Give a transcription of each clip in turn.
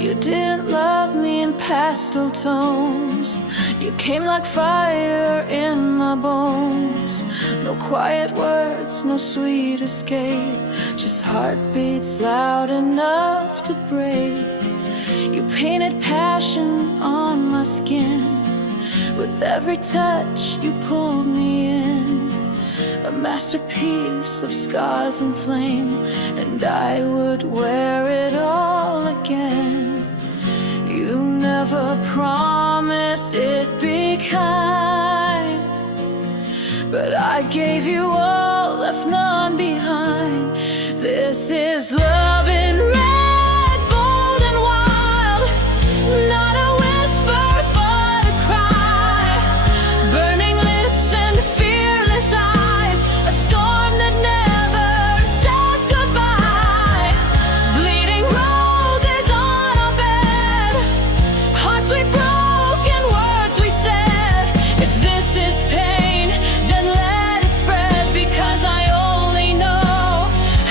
You didn't love me in pastel tones. You came like fire in my bones. No quiet words, no sweet escape, just heartbeats loud enough to break. You painted passion on my skin. With every touch you pulled me in, a masterpiece of scars and flame, and I would wear it all again. You never promised it'd be kind, but I gave you all, left none behind. This is love in red, bold and wild, not a whisper but a cry. Burning lips and fearless eyes, a storm that never says goodbye. Bleeding roses on our bed, hearts we broke and words we said. If this is pain, then let it spread, because I only know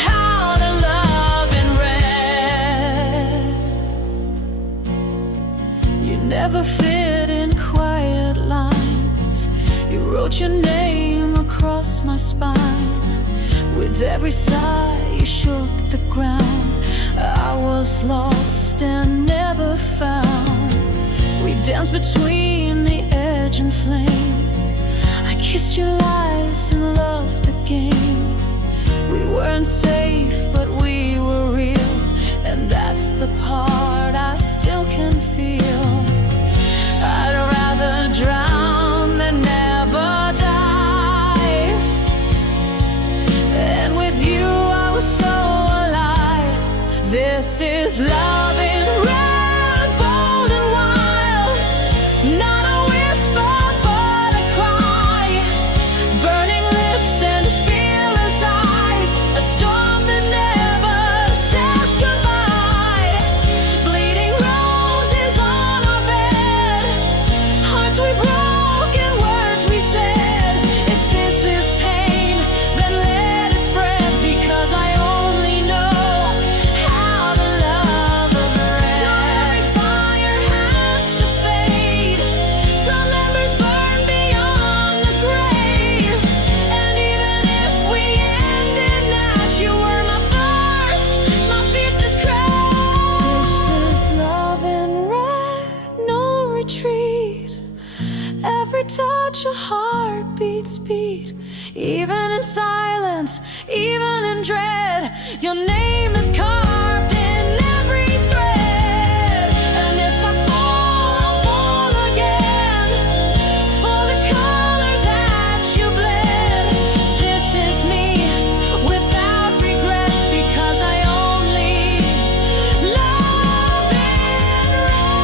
how to love in red. You never fit in quiet lines. You wrote your name across my spine. With every sigh you shook the ground. I was lost and never found. We danced between the edge and flame. I kissed your lies and loved the game. We weren't safe, but we were real, and that's the part I still can feel. I'd rather drown than never dive, and with you I was so alive. This is love in red, bold and wild, not a whisper but a cry. Burning lips and fearless eyes, a storm that never says goodbye. Bleeding roses on our bed, hearts we broke and words we said. If this is pain, then let it spread, because I only know how to love a red. Not every fire has to fade. Some embers burn beyond the grave. And even if we ended in ash, you were my first, my fiercest crave. This is love in red, no retreat. Every touch a heartbeat's beat. Even in silence, even in dread, your name is carved in every thread. And if I fall, I'll fall again, for the color that you bled. This is me, without regret, because I only love in red.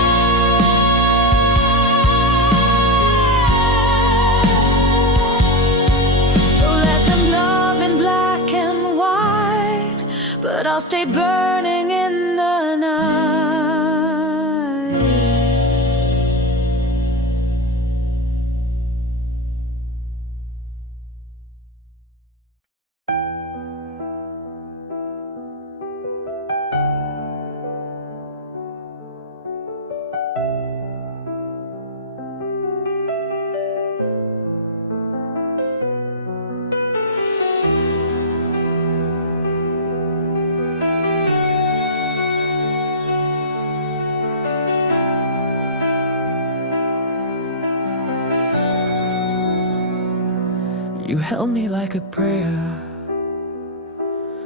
So let them love in black and white, but I'll stay burning in the night. You held me like a prayer,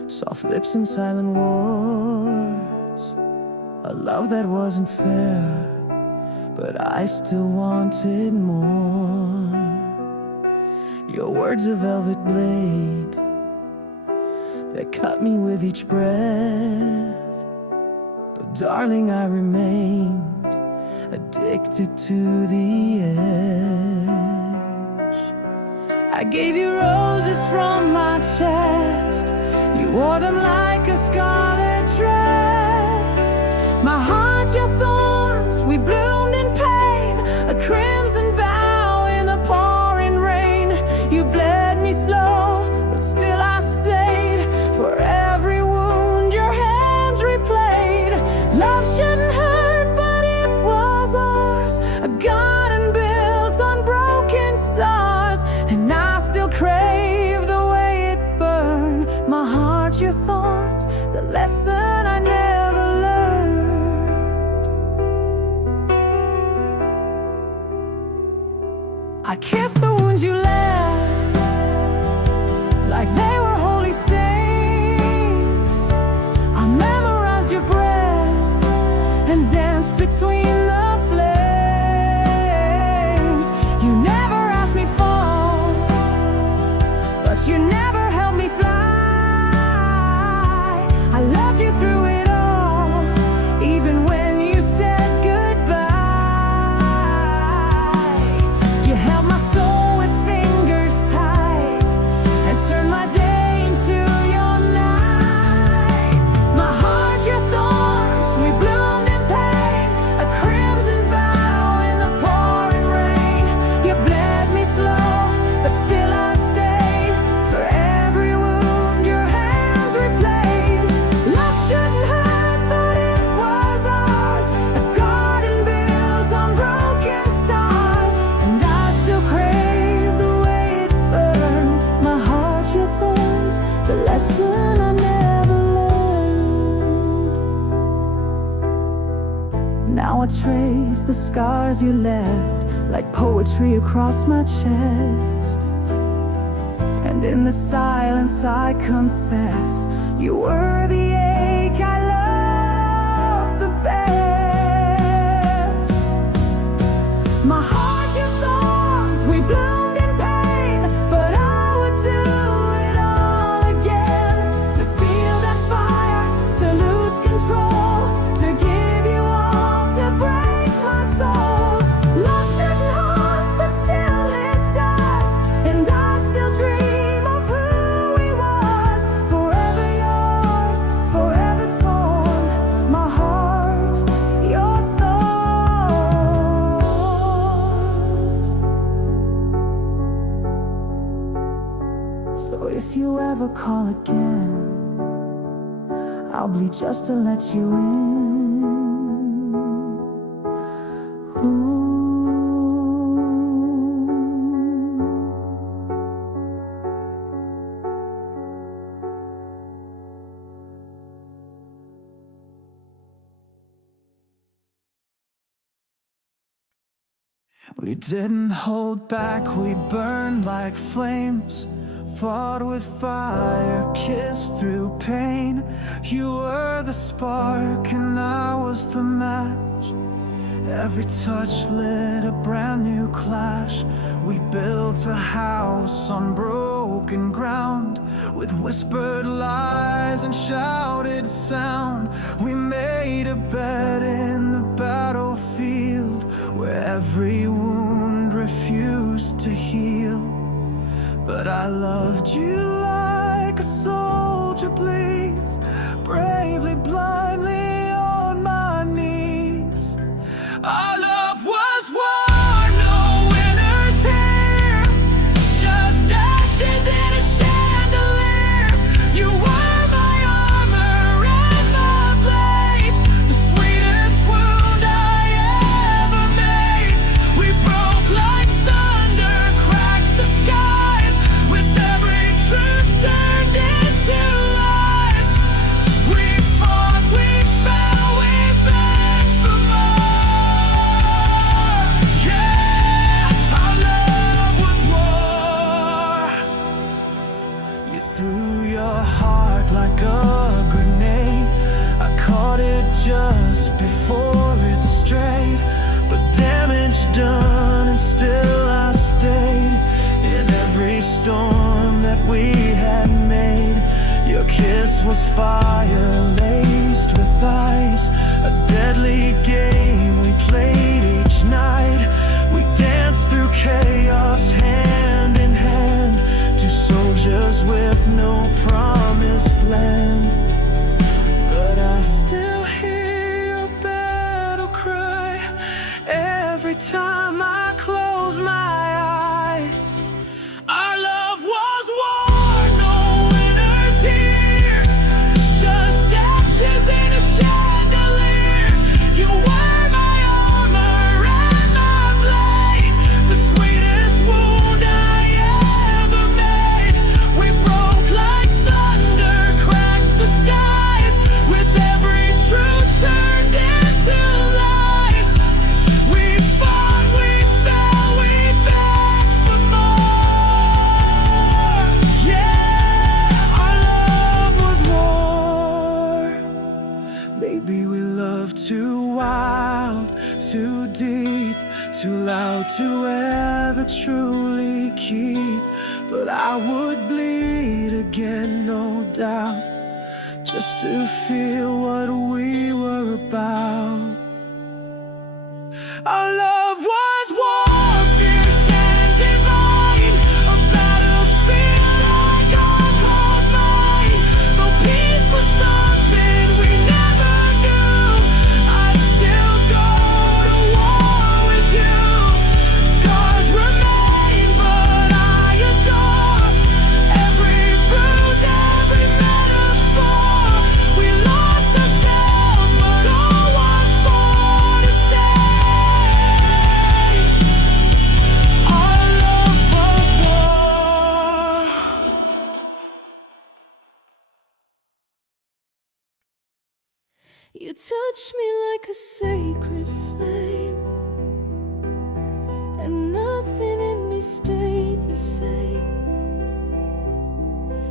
soft lips and silent words, a love that wasn't fair, but I still wanted more. Your words a velvet blade that cut me with each breath, but darling, I remained addicted to the edge. I gave you roses from my chest. You wore them like a scarlet dress. My heart, your thorns, we bloomed in pain, a crimson vow in the pouring rain. You bled me slow, but still I stayed. For every wound your hands replayed. Love shouldn't hurt. I kissed the wounds you left like they were holy stains. I memorized your breath and danced between the flames. You never asked me fall, but you never helped me fly. I loved you through it all, even when you said goodbye. You held my soul with fingers tight and turned my day into your night. My heart, your thorns, we bloomed in pain, a crimson vow in the pouring rain. You bled me slow, but still I stayed. For every wound your hands replayed. Love shouldn't hurt, but it was ours, a garden built on broken stars. And I still crave the way it burned. My heart, your thorns, the lesson I never learned. Now I trace the scars you left like poetry across my chest. And in the silence I confess, you were the ache I loved the best. My heart, your thorns, we bloomed in pain, but I would do it all again. To feel that fire, to lose control, to give you all, to break my soul. Love shouldn't haunt, but still it does. And I still dream of who we was. Forever yours, forever torn. My heart, your thorns. So if you ever call again, I'll bleed just to let you in. Ooh. We didn't hold back, we burned like flames, fought with fire, kissed through pain. You were the spark and I was the match. Every touch lit a brand new clash. We built a house on broken ground, with whispered lies and shouted sound. We made a bed in the battlefield, where every wound refused to heal. But I loved you like a soldier bleeds, bravely, blindly on my knees. Our love was war, no winners here, just ashes in a chandelier. You were my armor and my blade, the sweetest wound I ever made. We broke like thunder, cracked the skies, with every truth turned into lies. We fought, we fell, we begged for more. Yeah, our love was war. You threw your heart like a grenade. I caught it just before it strayed, but damage done and still I stayed. In every storm that we had made, your kiss was fire laced with ice, a deadly game we played each night. We danced through chaos hand in hand, two soldiers with no promised land. But I still hear your battle cry every time I close my eyes. Our love was war, no winners here, just ashes love too wild, too deep, too loud to ever truly keep. But I would bleed again, no doubt, just to feel what we were about. Our love was warm, fierce and divine, a battlefield like our cold mind. Though peace was something we never knew, I'd still go to war with you. Scars remain, but I adore every bruise, every metaphor. We lost ourselves, but oh, what for to say? Our love was war. You touch me like a sacred flame, and nothing in me stayed the same.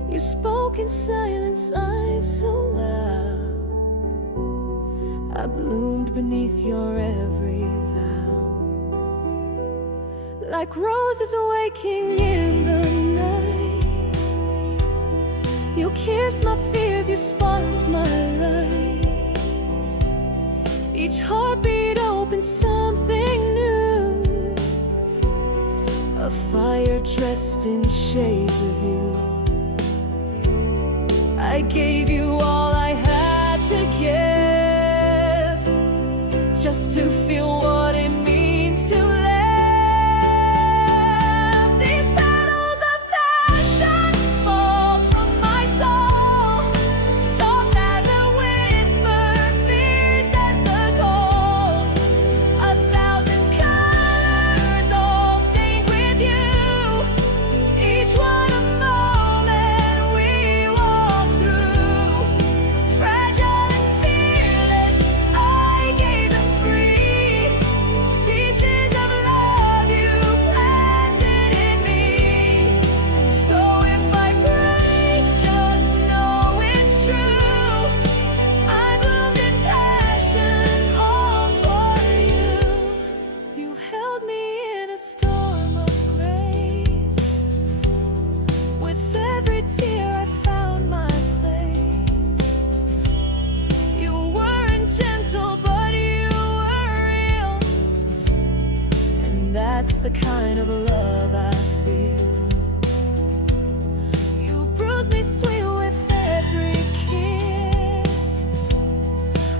You spoke in silence, eyes so loud. I bloomed beneath your every vow, like roses waking in the night. You kissed my fears, you sparked my light. Each heartbeat opened something new, a fire dressed in shades of you. I gave you all I had to give, just to feel what it means to live. These petals of passion fall from my soul, soft as a whisper, fierce as the cold. 1,000 colors all stained with you, each one a moment we walk through. Fragile and fearless, I gave them free. Pieces of love you planted in me. So if I break, just know it's true. I bloomed in passion, all for you. You held me in a storm of grace. With every tear I found my place. You weren't gentle, but you were real, and that's the kind of love I feel. You bruised me sweet with every kiss,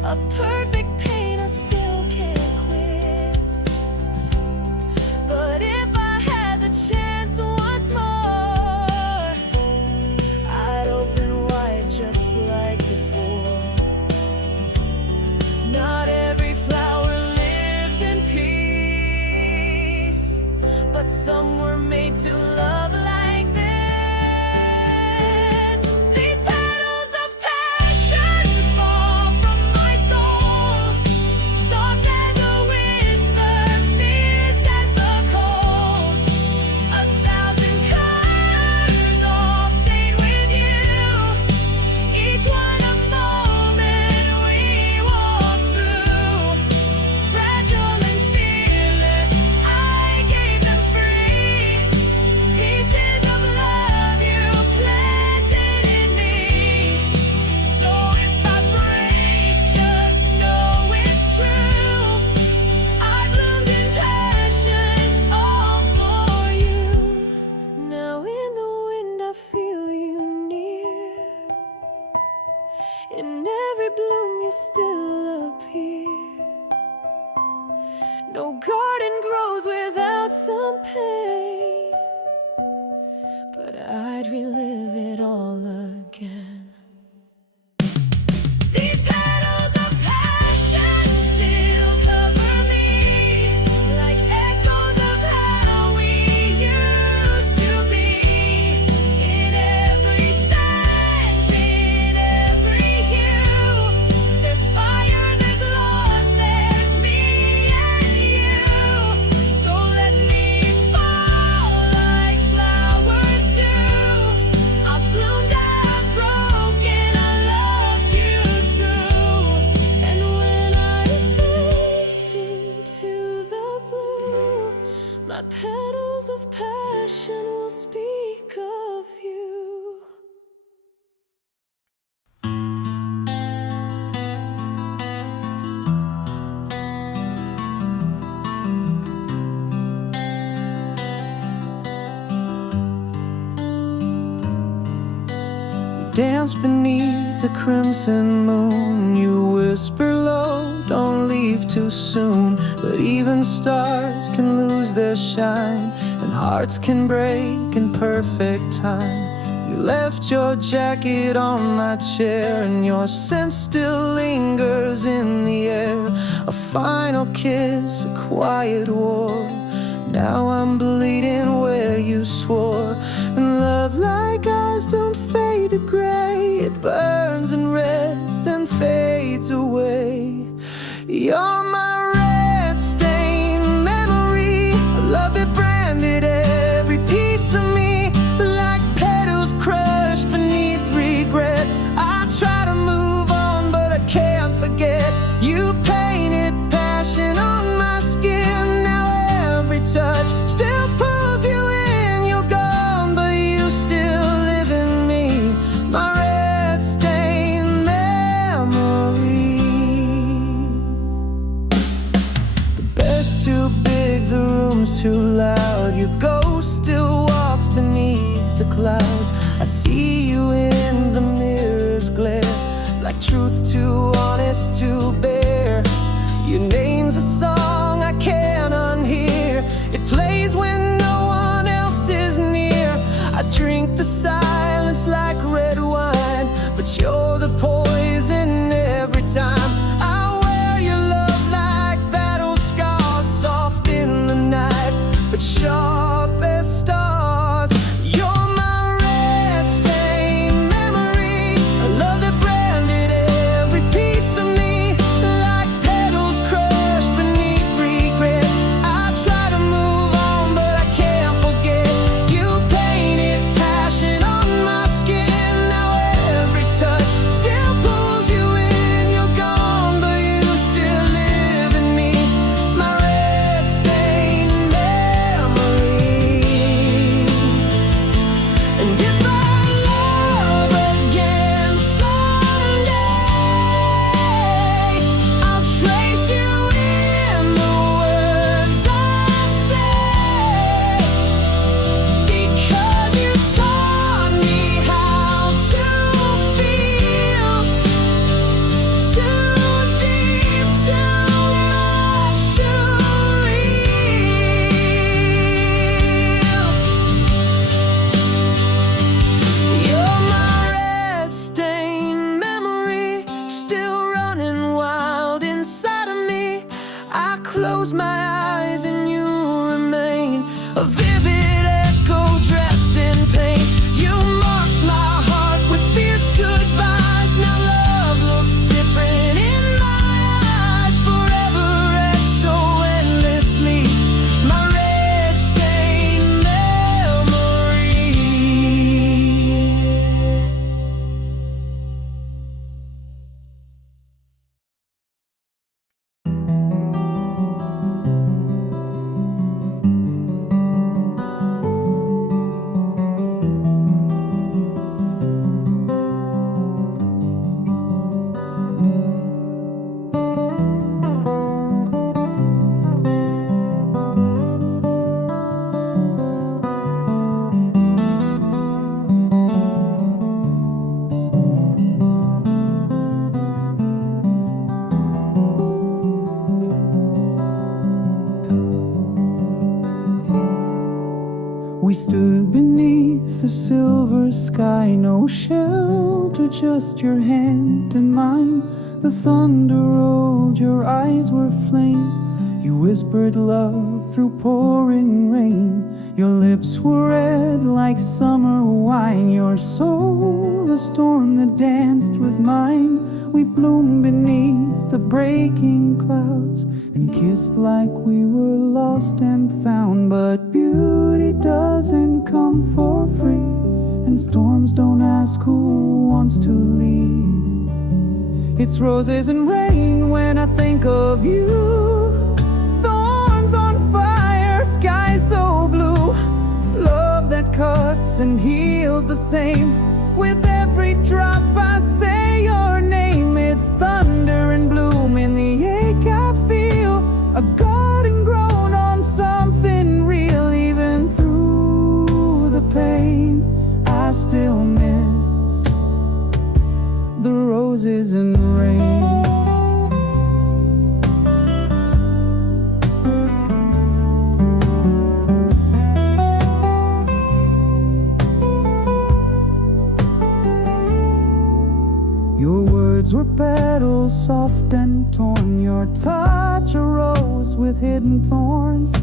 a perfect pain I still can't quit. But if I had the chance once more, I'd open wide just like before. Not every flower lives in peace, but some were made to love like this. These petals of passion fall from my soul, soft as a whisper, fierce as the cold. 1,000 colors all stained with you, each one a moment we walk through. Fragile and fearless, I gave them free. Pieces of love you planted in me. So if I break, just know it's true. I bloomed in passion, all for you. Now in the wind I feel you near. In every bloom you still appear. No garden grows without some pain, but I'd relive it all again. These petals of passion still cover me, like echoes of how we used to be. In every scent, in every hue, there's fire, there's loss, there's me and you. So let me find dance beneath the crimson moon. You whisper low, don't leave too soon. But even stars can lose their shine, and hearts can break in perfect time. You left your jacket on my chair, and your scent still lingers in the air. A final kiss, a quiet war. Now I'm bleeding where you swore. And love like ours don't fade to gray. It burns in red, then fades away. You're my red-stained memory, a love that branded every piece of me. Like petals crushed beneath regret. I try to move on, but I can't forget. You painted passion on my skin. Now every touch still pulls you in. You're gone, but you still live in me. My red-stained memory. The bed's too big, the room's too loud. Your ghost still walks beneath the clouds. I see you in the mirror's glare, like truth too honest to bear. Your name's a song I can't unhear. It plays when no one else is near. I drink the silence like red wine, but you're the poison every time. I wear your love like battle scars, soft in the night, but sharp as stars. You're my red-stained memory, a love that branded every piece of me. Like petals crushed beneath regret. I try to move on, but I can't forget. You painted passion on my skin. Now every touch still pulls you in. You're gone, but you still live in me. My red-stained memory. And if I love again someday, I'll trace you in the words I say. Because you taught me how to feel. Too deep, too much, too real. You're my red-stained memory, still running wild inside of me. I close my eyes and you remain a vivid echo dressed in pain. You marked my heart with fierce goodbyes. Now love looks different in my eyes, forever etched so endlessly. My red-stained memory. We stood beneath the silver sky, no shelter, just your hand in mine. The thunder rolled, your eyes were flames. You whispered love through pouring rain. Your lips were red like summer wine. Your soul, a storm that danced with mine. We bloomed beneath the breaking clouds and kissed like we were lost and found. But beauty doesn't come for free, and storms don't ask who wants to leave. It's roses and rain when I think of you. Thorns on fire, sky so blue. Love that cuts and heals the same. With every drop I say your name. It's thunder and bloom in the ache I feel. A garden grown on something real. Even through the pain I still miss torn. Your touch a rose with hidden thorns.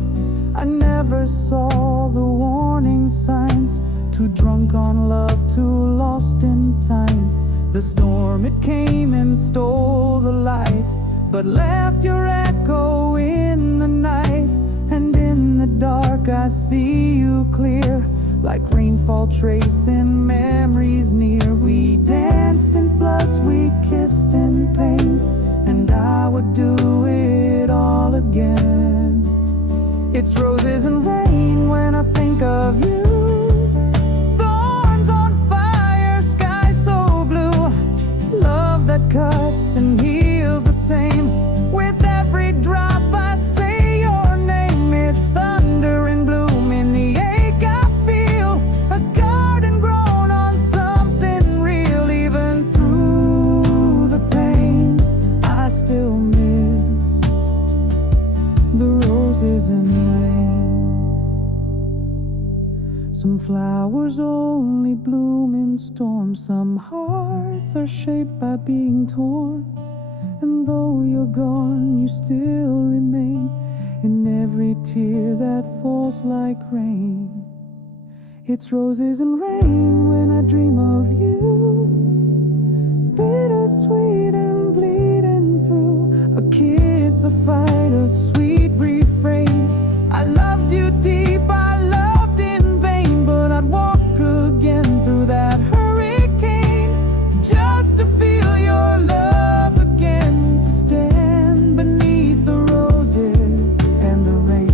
I never saw the warning signs. Too drunk on love, too lost in time. The storm, it came and stole the light, but left your echo in the night. And in the dark I see you clear, like rainfall tracing memories near. We danced in floods, we kissed in pain, and I would do it all again. It's roses and rain when I think of you. Thorns on fire, sky so blue. Love that cuts and heals the same. With every drop I say your name. It's thunder and bloom in the ache I feel. A garden grown on something real. Even through the pain, I still miss the roses and rain. Some flowers only bloom in storms. Some hearts are shaped by being torn. And though you're gone, you still remain in every tear that falls like rain. It's roses and rain when I dream of you. Bittersweet and bleeding through. A kiss, a fight, a sweet refrain. I loved you deep, I loved in vain, but I'd walk again through that hurricane just to feel your love again, to stand beneath the roses and the rain.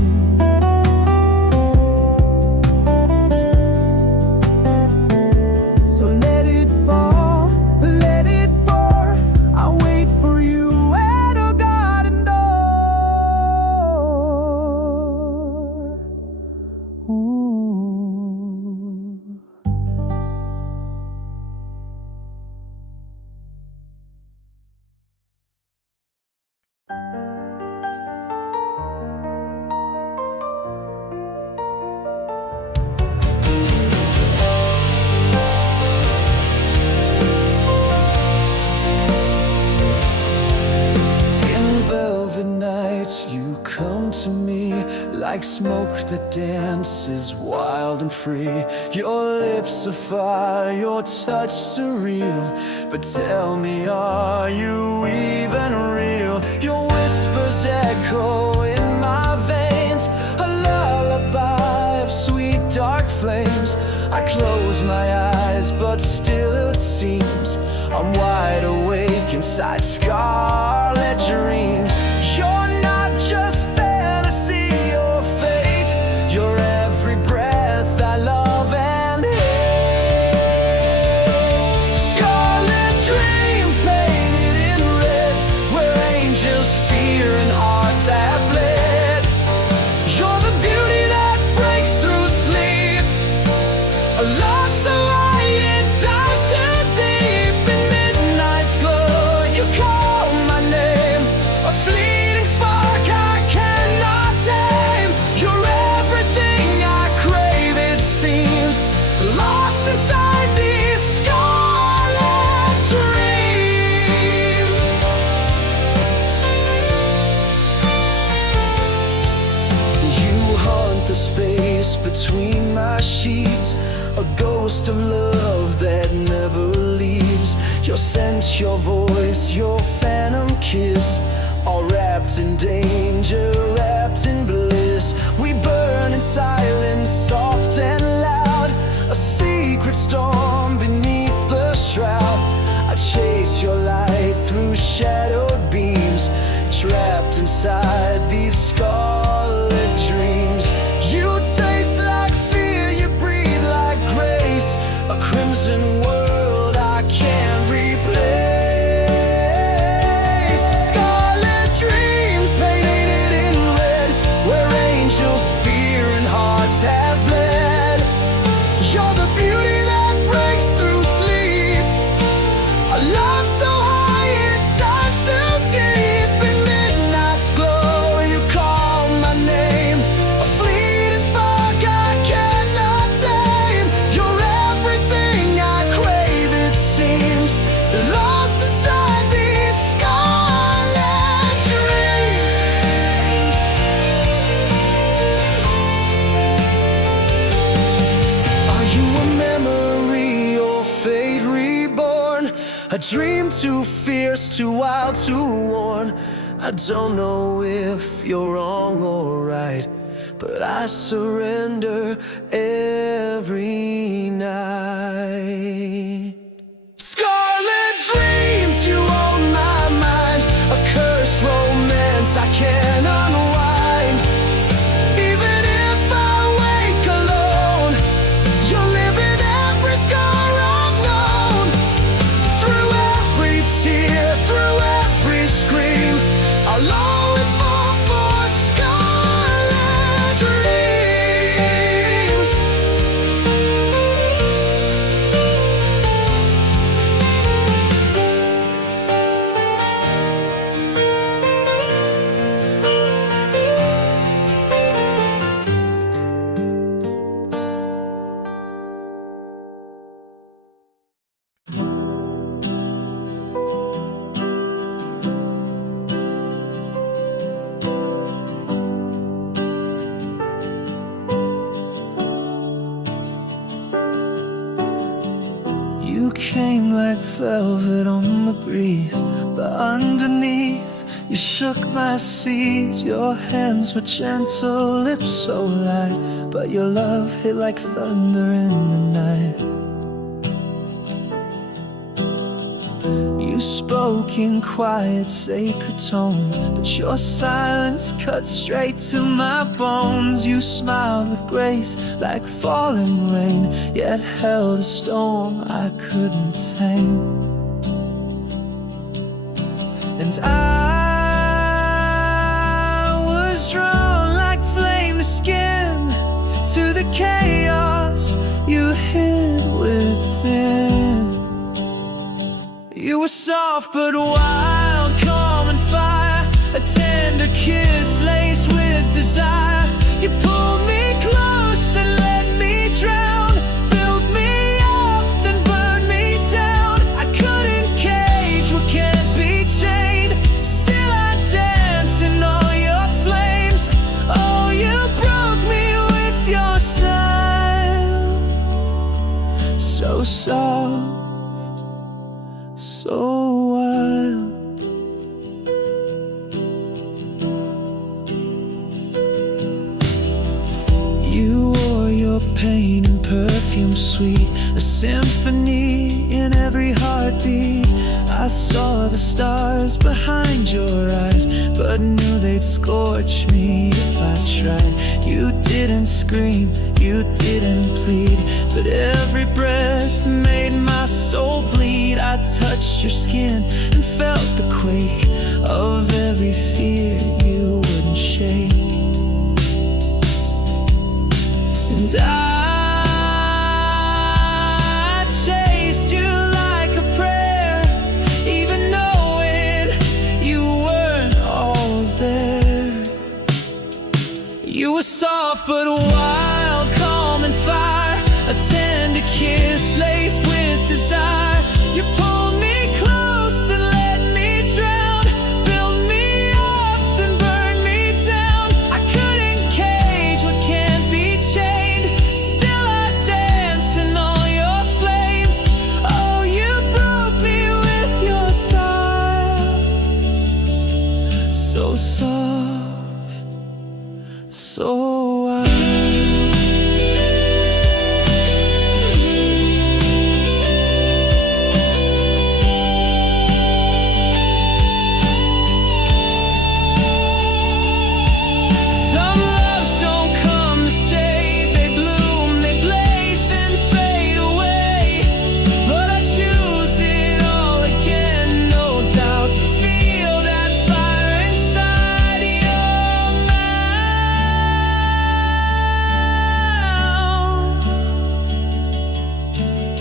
So let it fall, let it pour. I'll wait for you at a garden door. Ooh. In velvet nights you come to me, like smoke that dances wild and free. Your lips are fire, your touch surreal. But tell me, are you even real? Your whispers echo in my veins, a lullaby of sweet dark flames. I close my eyes, but still it seems I'm wide awake inside scarlet dreams. You're not just fantasy or fate, you're every breath I love and hate. Scarlet dreams painted in red, where angels fear and hearts have bled. You're the beauty that breaks through sleep, a love so high it dives too deep. In midnight's glow you call my name, a fleeting spark I cannot tame. You're everything I crave, it seems, lost inside these scarlet dreams. You haunt the space between my sheets, a ghost of love that never leaves. Your scent, your voice, your phantom kiss, all wrapped in danger, wrapped in bliss. We burn in silence, soft and loud, a secret storm beneath the shroud. I chase your light through shadowed beams, trapped inside these scarlet dreams. You taste like fear, you breathe like grace, a crimson world I can't replace. Scarlet dreams painted in red, where angels fear and hearts have bled. You're the beauty that breaks through sleep, a love so high it dives too deep. In midnight's glow dream too fierce, too wild, too worn. I don't know if you're wrong or right, but I surrender every night. Scarlet dreams, you own my mind, a cursed romance I can't unwind. Even if I wake alone, you'll live in every scar I've known. Through every tear, through every scream, I'll always fall for scarlet dreams. You came like velvet on the breeze, but underneath you shook my seas. Your hands were gentle, lips so light, but your love hit like thunder in the night. You spoke in quiet, sacred tones, but your silence cut straight to my bones. You smiled with grace like falling rain, yet held a storm I couldn't tame. And I was drawn like flame to skin, to the chaos you hid within. You were soft but wild, calm and fire, a tender kiss laced with desire. You pulled me close, then let me drown, built me up, then burned me down. I couldn't cage what can't be chained, still I dance in all your flames. Oh, you broke me with your style, so soft, so wild. You wore your pain in perfume sweet, a symphony in every heartbeat. I saw the stars behind your eyes, but knew they'd scorch me if I tried. You didn't scream, you didn't plead, but every breath made my soul bleed. I touched your skin and felt the quake of every fear you wouldn't shake. And I chased you like a prayer, even knowing you weren't all there. You were soft but wild, calm and fire, a tender kiss laced with desire. You pulled me close, then let me drown, built me up, then burned me down. I couldn't cage what can't be chained, still I dance in all your flames. Oh, you broke me with your style, so soft, so wild. Some loves don't come to stay, they bloom, they blaze, then fade away. But I choose it all again, no doubt, to feel that fire inside your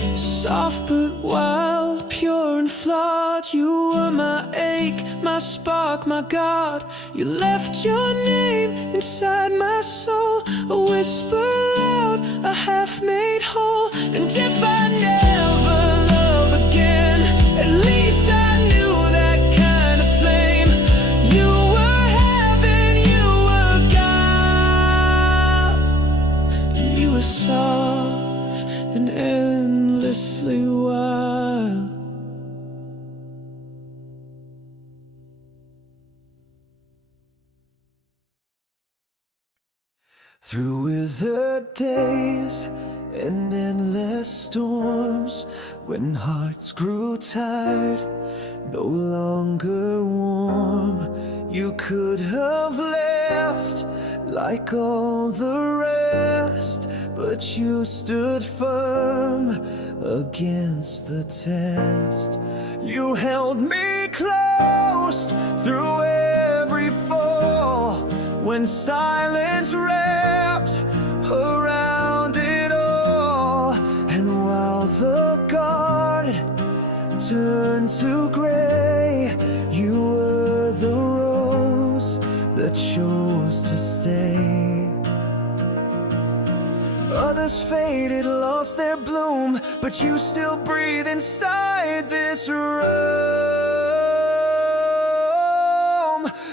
mouth. Soft but wild, pure and flawed, you were my ache, my spark, my God. You left your name inside my soul, a whisper loud, a half-made whole. And if I never love again, at least I knew that kind of flame. You were heaven, you were God. You were soft and endlessly wild. Through withered days and endless storms, when hearts grew tired, no longer warm, you could have left like all the rest, but you stood firm against the test. You held me close through every fall, when silence wrapped around it all. And while the garden turned to gray, you were the rose that chose to stay. Others faded, lost their bloom, but you still breathe inside this room.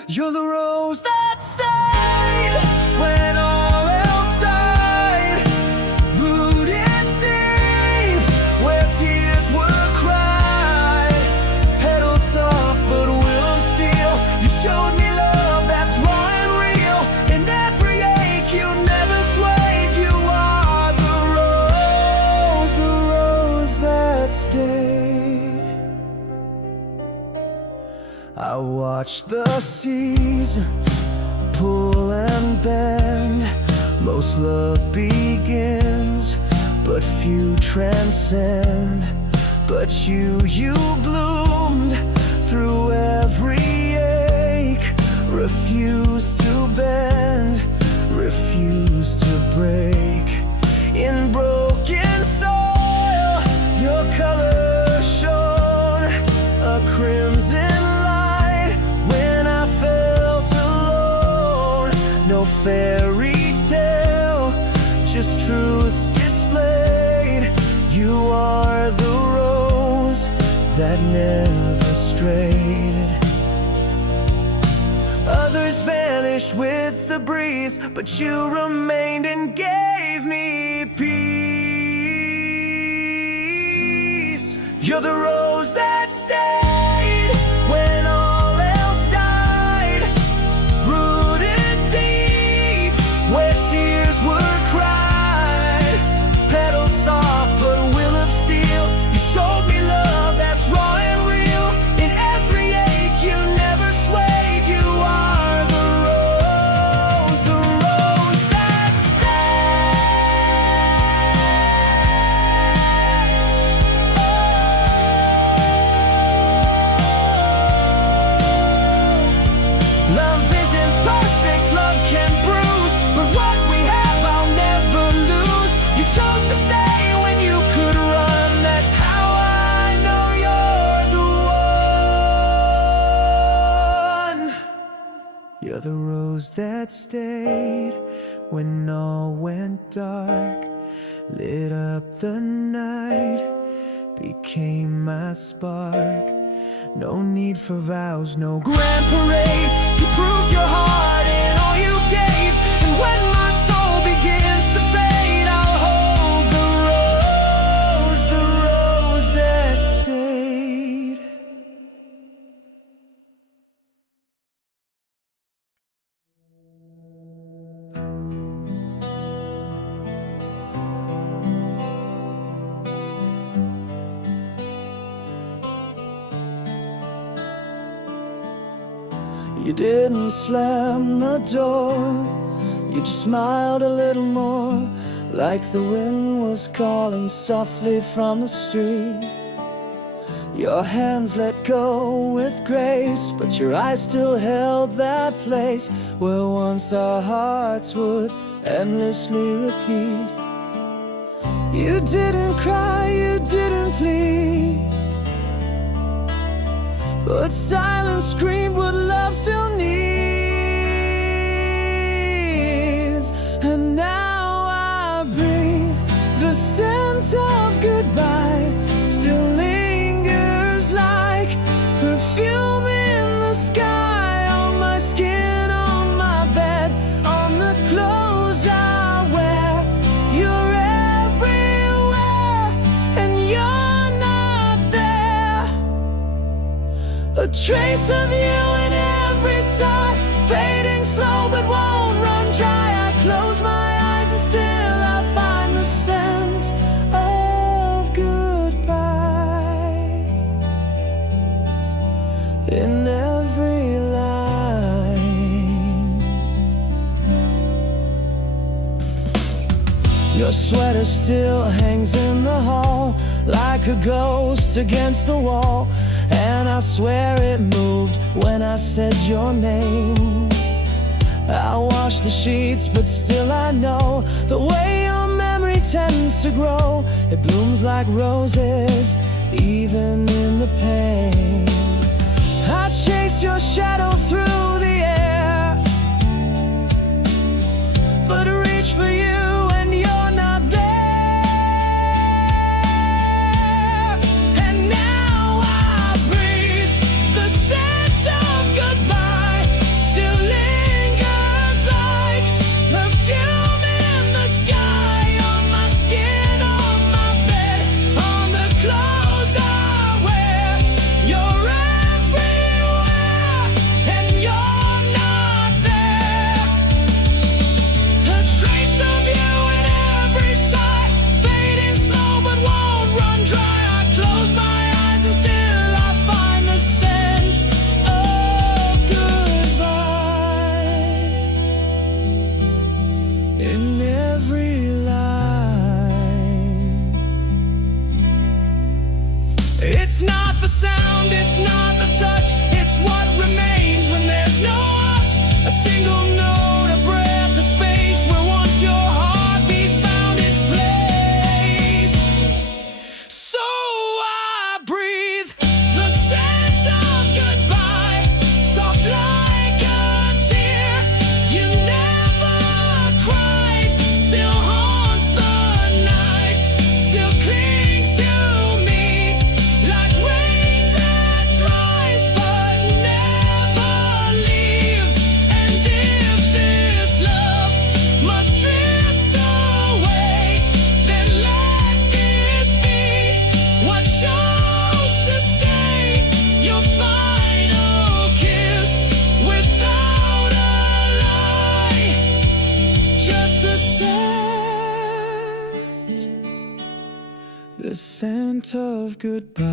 You're the rose that stayed when all else died, rooted deep where tears were cried, petals soft but will of steel. You showed me love that's raw and real, in every ache you never swayed. You are the rose that stayed. I watched the seasons pull and bend. Most love begins, but few transcend. But you bloomed through every ache, refused to bend, refused to break. In broken soil, your color shone a crimson light when I felt alone. No fairy tale, just truth displayed. You are the rose that never strayed. Others vanished with the breeze, but you remained and gave me peace. You're the rose that stayed when all else died, rooted deep where tears were cried, petals soft but will of steel. You showed me love that's raw and real, in every ache you never swayed. You are the rose that stayed. Love isn't perfect, love can bruise, but what we have I'll never lose. You chose to stay when you could run, that's how I know you're the one. You're the rose that stayed when all went dark, lit up the night, became my spark. No need for vows, no grand parade. You proved your heart in all you gave, and when my soul begins to fade, I'll hold the rose that stayed. You didn't slam the door, you just smiled a little more, like the wind was calling softly from the street. Your hands let go with grace, but your eyes still held that place where once our hearts would endlessly repeat. You didn't cry, you didn't plead, but silence screamed what love still needs. And now I breathe the scent of goodbye, still lingers like perfume in the sky, on my skin, on my bed, on the clothes I wear. You're everywhere and you're not there. A trace of you in every sigh, fading slow but won't run dry. I close my Your sweater still hangs in the hall like a ghost against the wall, and I swear it moved when I said your name. I wash the sheets, but still I know the way your memory tends to grow. It blooms like roses, even in the pain. I chase your shadow through the air, but reach for you and you're not there. And now I breathe the scent of goodbye, still lingers like perfume in the sky, on my skin, on my bed, on the clothes I wear. You're everywhere and you're not there. A trace of you in every sight, fading slow but won't run dry. I close my eyes and still I find the scent of goodbye in every line. It's not the sound, it's not the touch, it's what remains when there's no us. A single note, a breath, a space where once your heartbeat found its place. So I breathe the scent of goodbye, soft like a tear. You never cried, still haunts the night, still clings to me like rain that dries but never leaves. And if this love must drift away, then let this be what chose to stay. Your final kiss without a lie, just the scent of goodbye.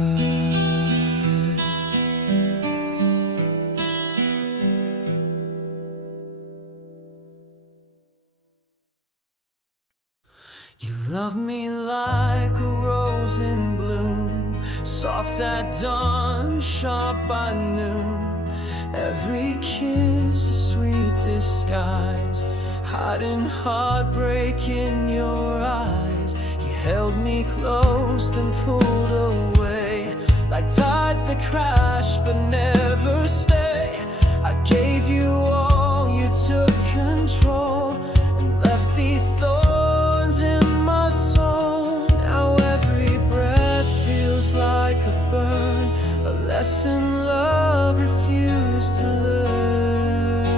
You love me like a rose in bloom, soft at dawn, sharp by noon. Every kiss a sweet disguise, hiding heartbreak in your eyes. You held me close, then pulled away, like tides that crash but never stay. I gave you all, you took control, and left these thorns in my soul. Now every breath feels like a burn, a lesson love refused to learn.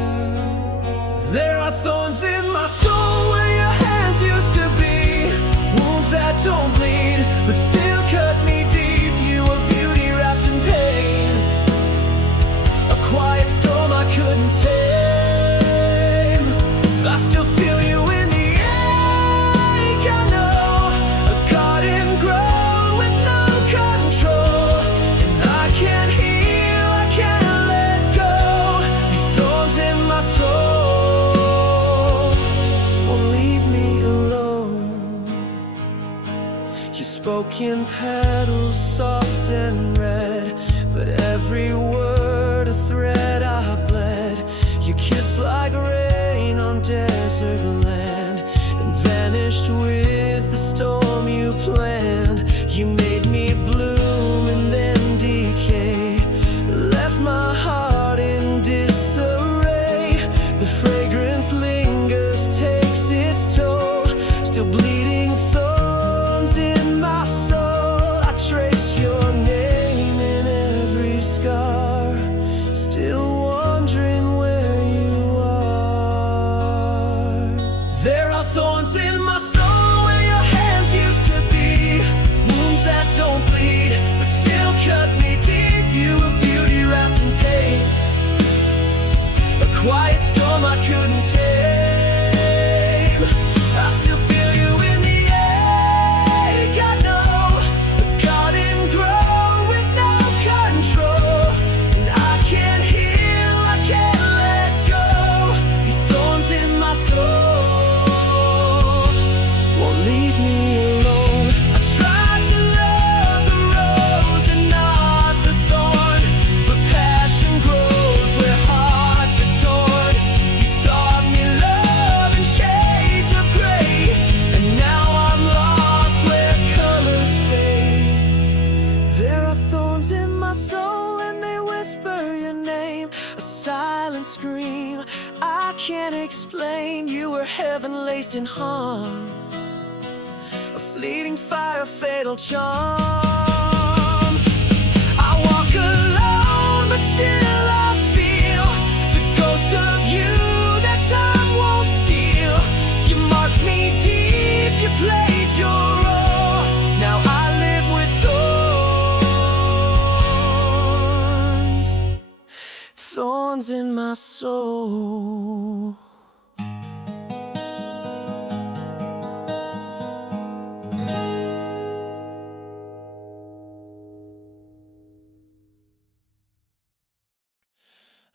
There are thorns in my soul where your hands used to be, wounds that don't bleed but still cut me deep. You were beauty wrapped in pain, a quiet storm I couldn't tame. I still feel you in the ache, I know, a garden grown with no control. And I can't heal, I can't let go, these thorns in my soul won't leave me alone. You spoke in petals soft and red, but every word a thread I bled. You kissed like rain on desert land, and vanished with the storm you planned. You made me bloom and then decay, left my heart in disarray. The fragrance lingers, takes its toll, still bleeding thorns in my soul. I trace your name in every scar, still wondering where you are. There are thorns in my soul where your hands used to be, wounds that don't bleed but still cut me deep. You were beauty wrapped in pain, a quiet storm I couldn't tame. I still feel you in the ache, I know, a garden grown with no control. And I can't heal, I can't let go, these thorns in my soul won't I can't explain. You were heaven laced in harm, a fleeting fire, a fatal charm. I walk alone, but still I feel the ghost of you that time won't steal. You marked me deep, you played your role. Now I live with thorns in my soul.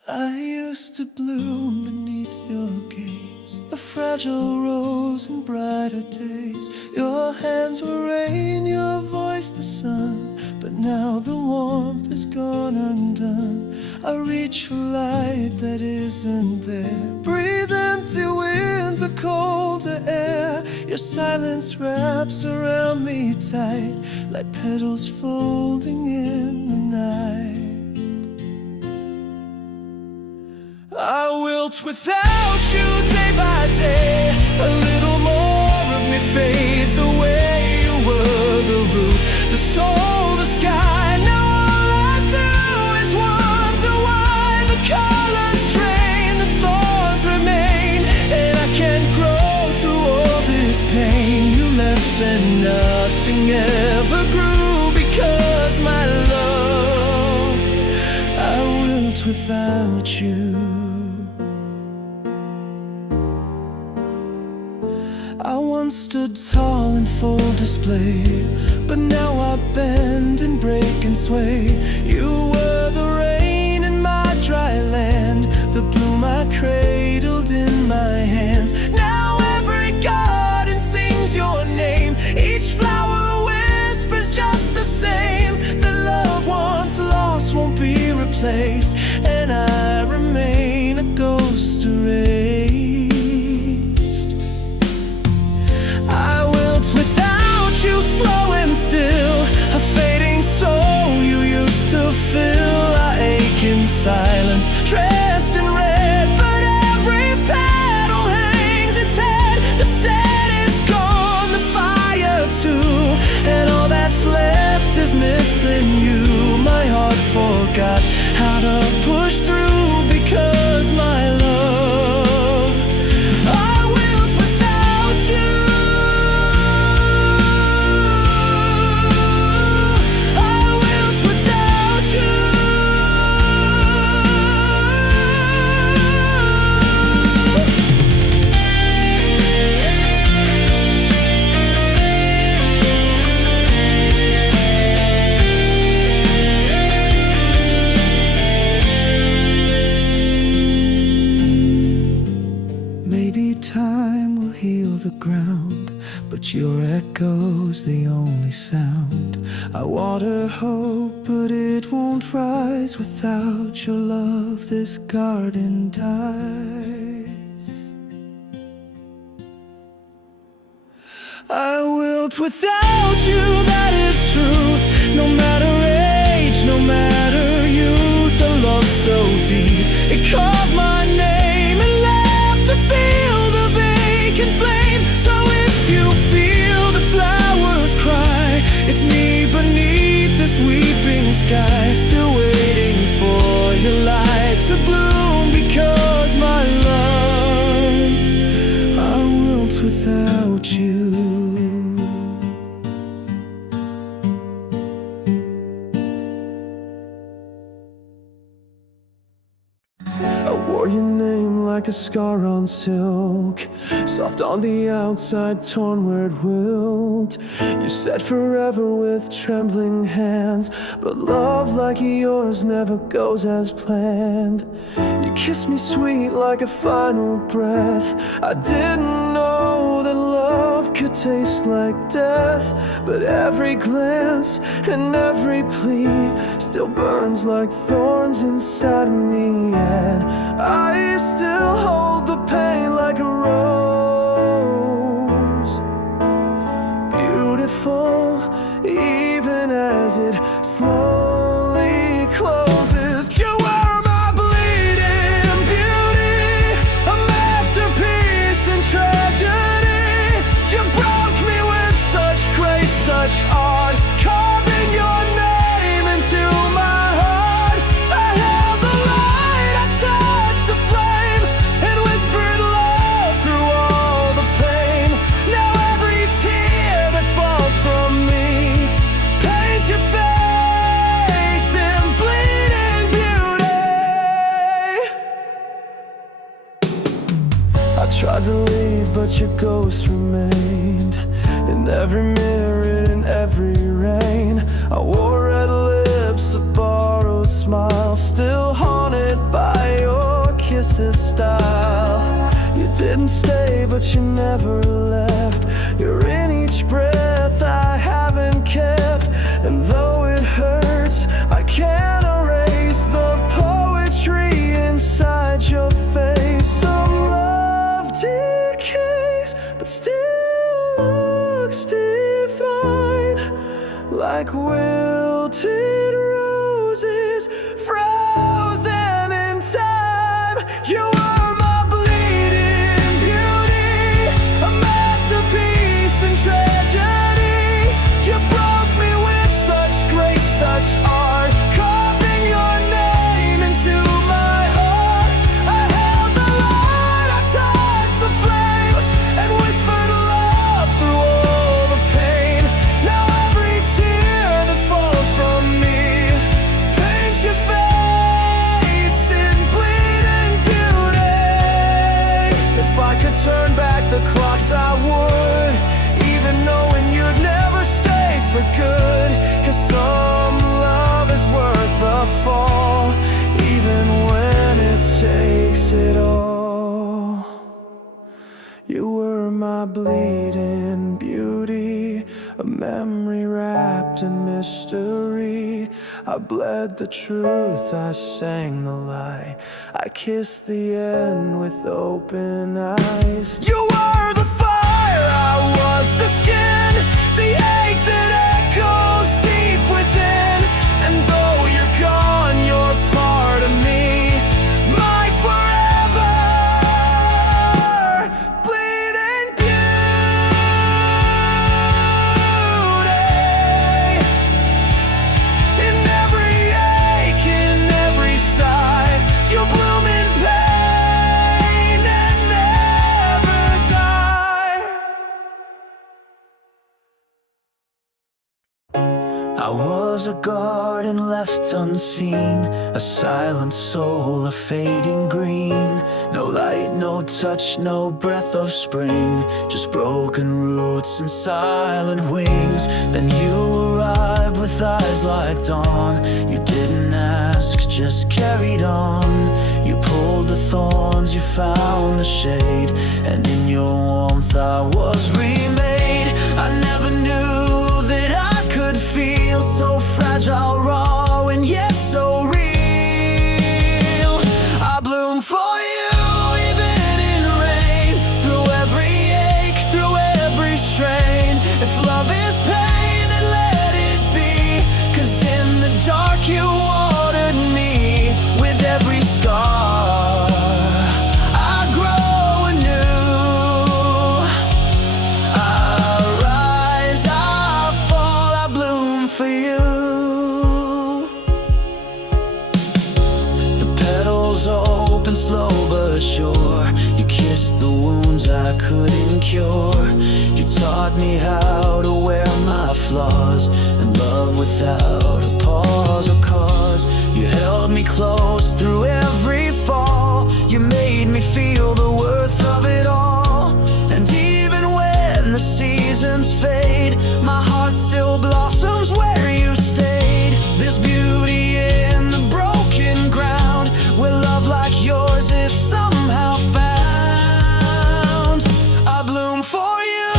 I used to bloom beneath your gaze, a fragile rose in brighter days. Your hands were rain, your voice the sun, but now the warmth is gone undone. I reach for light that isn't there, breathe empty winds, a colder air. Your silence wraps around me tight, like petals folding in the night. I wilt without you day by day. A little more of me fades away. You were the root, the soul, the sky. Now all I do is wonder why the colors drain, the thorns remain, and I can't grow through all this pain. You left and nothing ever grew because my love, I wilt without you. I once stood tall in full display, but now I bend and break and sway. You were the rain in my dry land, the bloom I cradled in my hands. Now every garden sings your name, each flower whispers just the same. The love once lost won't be replaced, and I remain a ghost erased. You slow and still, a fading soul you used to fill. I ache in silence, dressed in red, but every petal hangs its head. The set is gone, the fire too, and all that's left is missing you. My heart forgot how to push through because my love, I wilt without you. But your echo's the only sound. I water hope, but it won't rise. Without your love, this garden dies. I wilt without you, that is truth. No matter age, no matter youth, a love so deep, it carved my name and left to feel the vacant flame. So if you feel the flowers cry, it's me beneath this weeping sky, still waiting for your light to bloom because my love, I wilt without you. I wore your name like a scar on silk, soft on the outside, torn where it wilt. You said forever with trembling hands, but love like yours never goes as planned. You kissed me sweet like a final breath. I didn't know that love could taste like death, but every glance and every plea still burns like thorns inside of me, and I still hold the pain like a rose, beautiful even as it slowly closes. You were my bleeding beauty, I tried to leave, but your ghost remained. In every mirror, in every rain, I wore red lips, a borrowed smile, still haunted by your kisses style. You didn't stay, but you never left. You're in each breath I haven't kept. And though it hurts, I can't erase the poetry inside your face. Some love decays, but still looks divine, like wilted roses frozen in time. You were my bleeding beauty, a masterpiece in tragedy. You broke me with such grace, such art, carving your name into my heart. I held the light, I touched the flame, and whispered love through all the pain. Now every tear that falls from me paints your face in bleeding beauty. If I could turn back the clocks, I would, even knowing you'd never stay for good. 'Cause some love is worth a fall, even when it takes it all. You were my bleeding beauty, a memory wrapped in mystery. I bled the truth, I sang the lie, I kissed the end with open eyes. You were the fire, I was the skin, the ache that echoes deep within. And though you're gone, you're part of me, my forever bleeding beauty. In every ache, in every sigh, you bloom in pain and never die. I was a garden left unseen, a silent soul, a fading green. No light, no touch, no breath of spring, just broken roots and silent wings. Then you arrived with eyes like dawn. You didn't ask, just carried on. You pulled the thorns, you found the shade, and in your warmth I was remade. I never knew that I could feel so fragile, raw, and yet so real. I bloom for you, even in rain, through every ache, through every strain. If love is pain, then let it be, 'cause in the dark you watered me. With every scar I grow anew. I rise, I fall, I bloom for you. The petals open slow but sure. You kissed the wounds I couldn't cure. You taught me how to wear my flaws and love without a pause or cause. You held me close through every fall. You made me feel the worth of it all. And even when the seasons fade, my heart still blossoms where you stayed. There's beauty in the broken ground, where love like yours is somehow found. I bloom for you,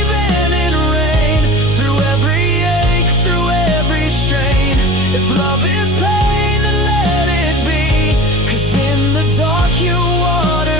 even in rain, through every ache, through every strain. If love is pain, then let it be, 'cause in the dark you water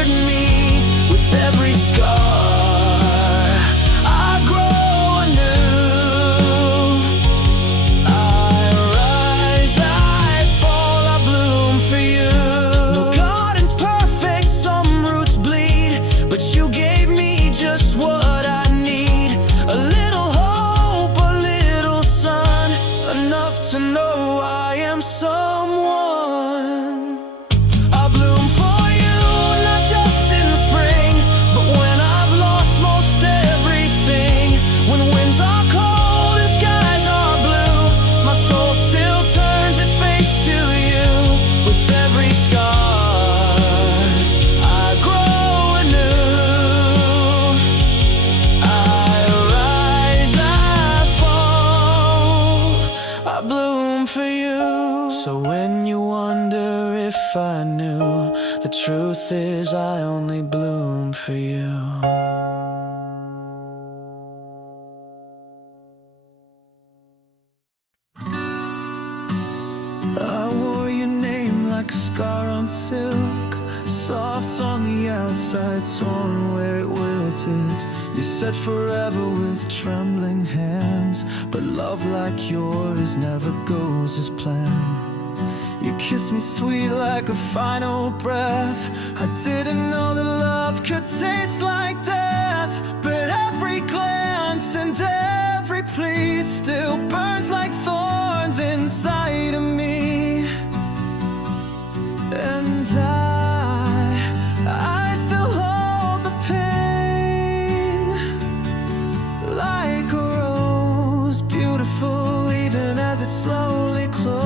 truth is I only bloom for you. I wore your name like a scar on silk, soft on the outside, torn where it wilted. You said forever with trembling hands, but love like yours never goes as planned. You kissed me sweet like a final breath. I didn't know that love could taste like death, but every glance and every plea still burns like thorns inside of me. And I still hold the pain like a rose, beautiful even as it slowly closes.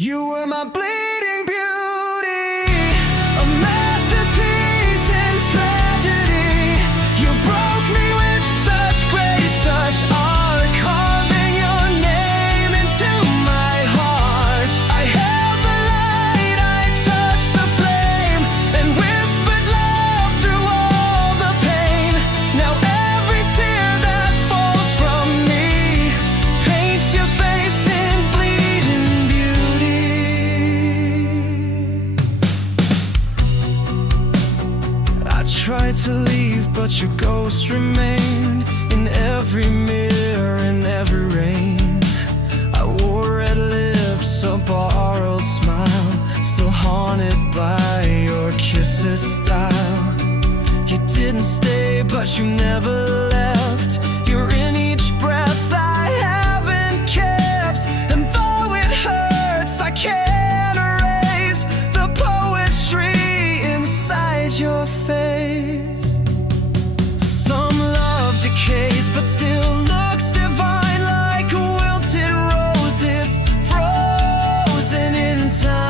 You were my bleeding beauty, a masterpiece in tragedy. You broke me with such grace, such art, carving your name into my heart. I held the light, I touched the flame, and whispered love through all the pain. Now every tear that falls from me paints your face in bleeding beauty. I tried to leave, but your ghost remained in every mirror, in every rain. I wore red lips, a borrowed smile, still haunted by your kisses style. You didn't stay, but you never left. You're in each breath I haven't kept, and though it hurts, I can't erase the poetry inside your face. Some love decays, but still looks divine, like wilted roses frozen in time.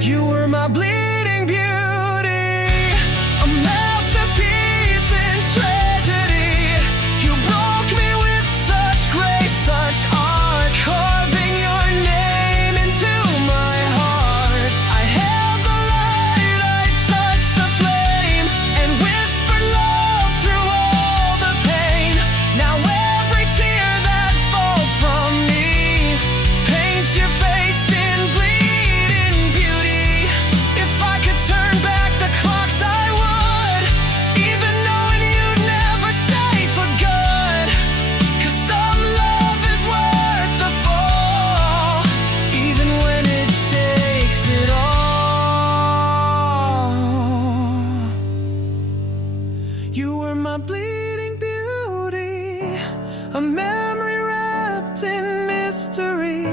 You were my bleeding beauty, a masterpiece in tragedy. You broke me with such grace, such art, carving your name into my heart. I held the light, I touched the flame, and whispered love through all the pain. Now every tear that falls from me paints your face in bleeding beauty. If I could turn back the clocks, I would, even knowing you'd never stay for good. 'Cause some love is worth the fall, even when it takes it all. You were my bleeding beauty, a memory wrapped in mystery.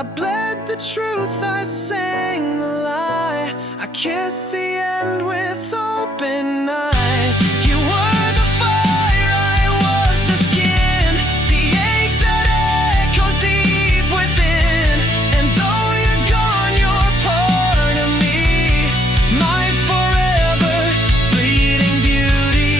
I bled the truth, I sang the lie, I kissed the end with open eyes. You were the fire, I was the skin, the ache that echoes deep within. And though you're gone, you're part of me, my forever bleeding beauty.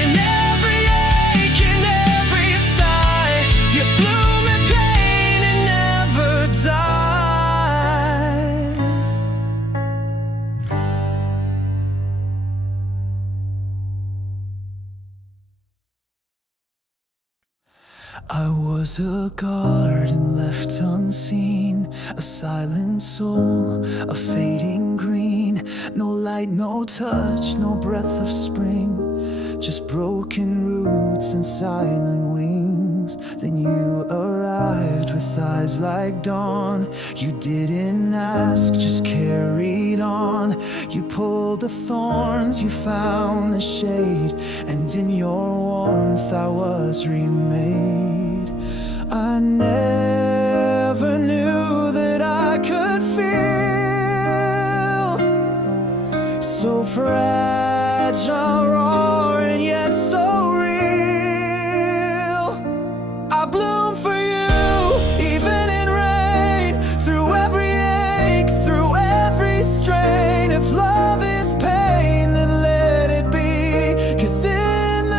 In every ache, in every sigh, you bloom in pain and never die. I was a garden left unseen, a silent soul, a fading green. No light, no touch, no breath of spring, just broken roots and silent wings. Then you arrived with eyes like dawn. You didn't ask, just carried on. You pulled the thorns, you found the shade, and in your warmth I was remade. I never knew that I could feel so fragile, raw, and yet so real. I bloom for you, even in rain, through every ache, through every strain. If love is pain, then let it be, 'cause in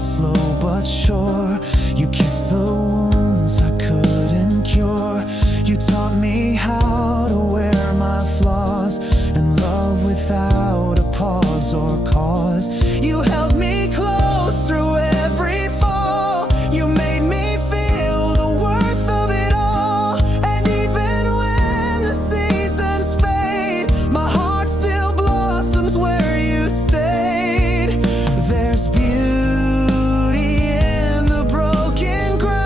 slow but sure. You kissed the wounds I couldn't cure. You taught me how to wear my flaws and love without a pause or cause. You held me close through every fall. You made me feel the worth of it all. And even when the seasons fade, my heart still blossoms where you stayed. There's beauty in the broken ground,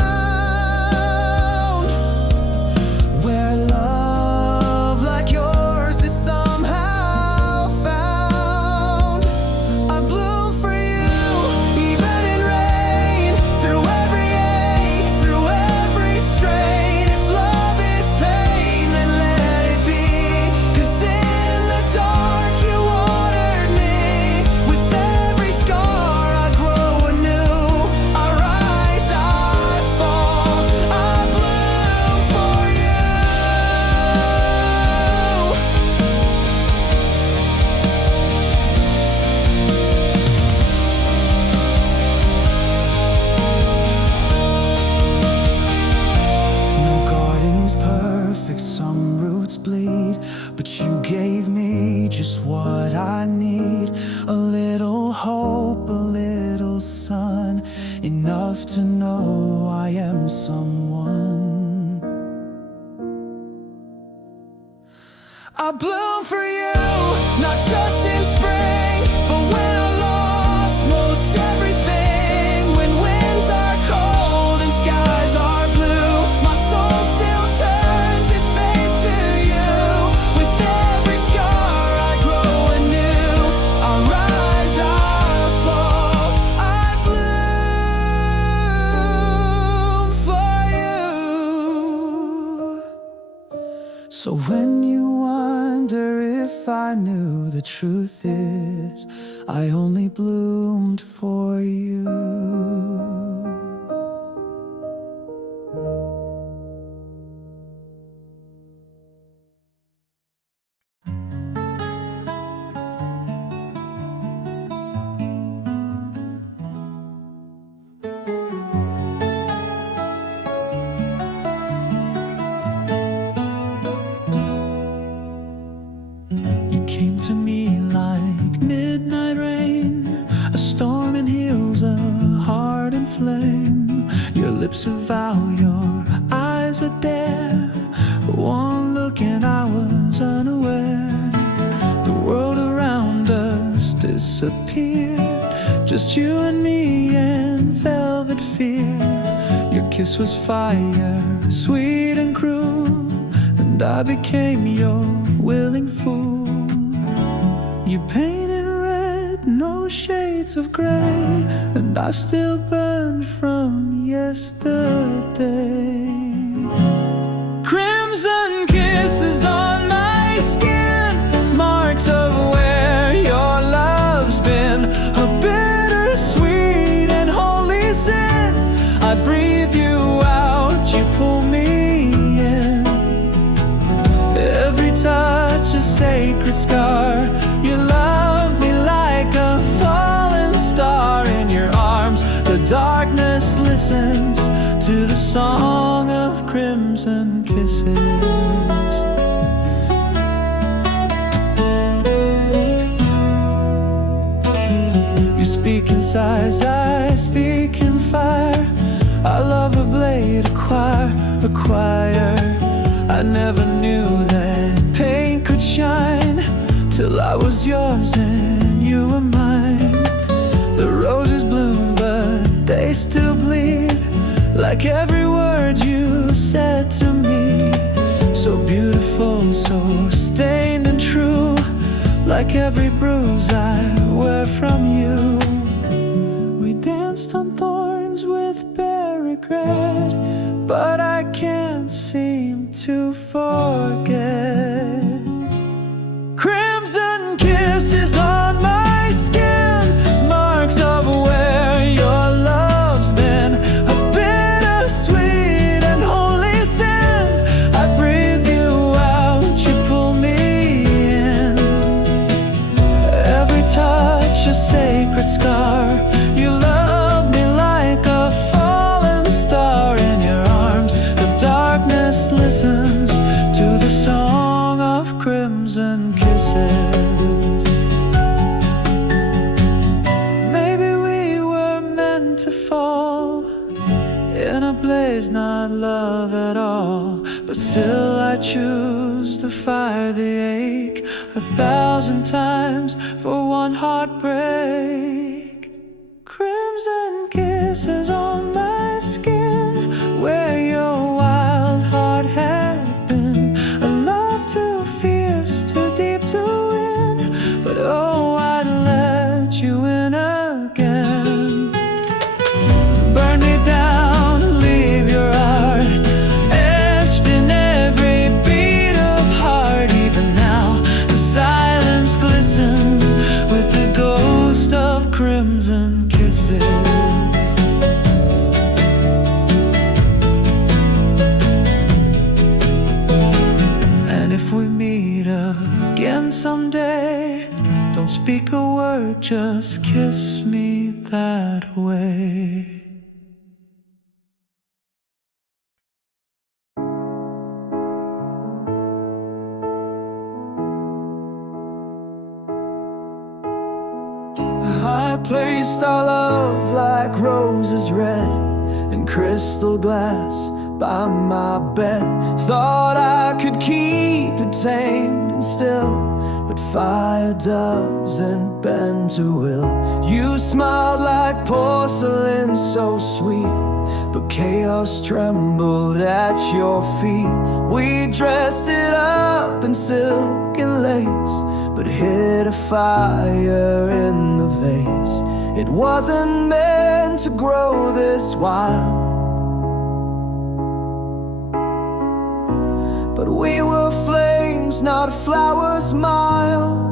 where love like yours is somehow found. I bloom for you, even in rain, through every ache, through every strain. If love is pain, then let it be. 'Cause in the dark you watered me. With every scar I grow anew. I rise, I fall, I bloom for you. No garden's perfect, some roots bleed, but you gave me just what I need. A little hope, a little sun, enough to know I am someone. I bloom for you, not just in spring, but when I'm lost most everything. When winds are cold and skies are blue, my soul still turns its face to you. With every scar I grow anew. I rise, I fall, I bloom for you. So when you wonder if I knew, the truth is I only bloomed for you. You came to me like midnight rain, a storm in heels, a heart in flame. Your lips a vow, your eyes a dare. One look and I was unaware. The world around us disappeared, just you and me and velvet fear. Your kiss was fire, sweet and cruel, and I became your willing fool. You painted red, no shades of gray, and I still burn from yesterday. Crimson kisses on my skin, marks of where your love's been. A bittersweet and holy sin. I breathe you out, you pull me in. Every touch a sacred scar. You love me like a fallen star. In your arms the darkness listens to the song of crimson kisses. You speak in sighs, I speak in fire. I love a blade, a choir. I never knew that pain could shine till I was yours and you were mine. The roses bloom but they still bleed, like every word you said to me. So beautiful, so stained and true, like every bruise I wear from you. We danced on thorns with bare regret, but I can't seem to forget. Crimson kisses on my skin, marks of where your love's been. A bittersweet and holy sin. I breathe you out, you pull me in. Every touch a sacred scar. You love meant to fall in a blaze, not love at all. But still I choose to fire the ache 1,000 times for one heartbreak. Crimson kisses on my skin, where your wild heart had been. A love too fierce, too deep to win, but oh, I'd let you in again. Burn me down and leave your heart etched in every beat of heart. Even now the silence glistens with the ghost of crimson kisses. And if we meet again someday, don't speak a word, just kiss me that way. I placed our love like roses red in crystal glass by my bed. Thought I could keep it tamed and still, but fire doesn't bend to will. You smiled like porcelain, so sweet, but chaos trembled at your feet. We dressed it up in silk and lace, but hid a fire in the vase. It wasn't meant to grow this wild, but we were flames, not flowers mild.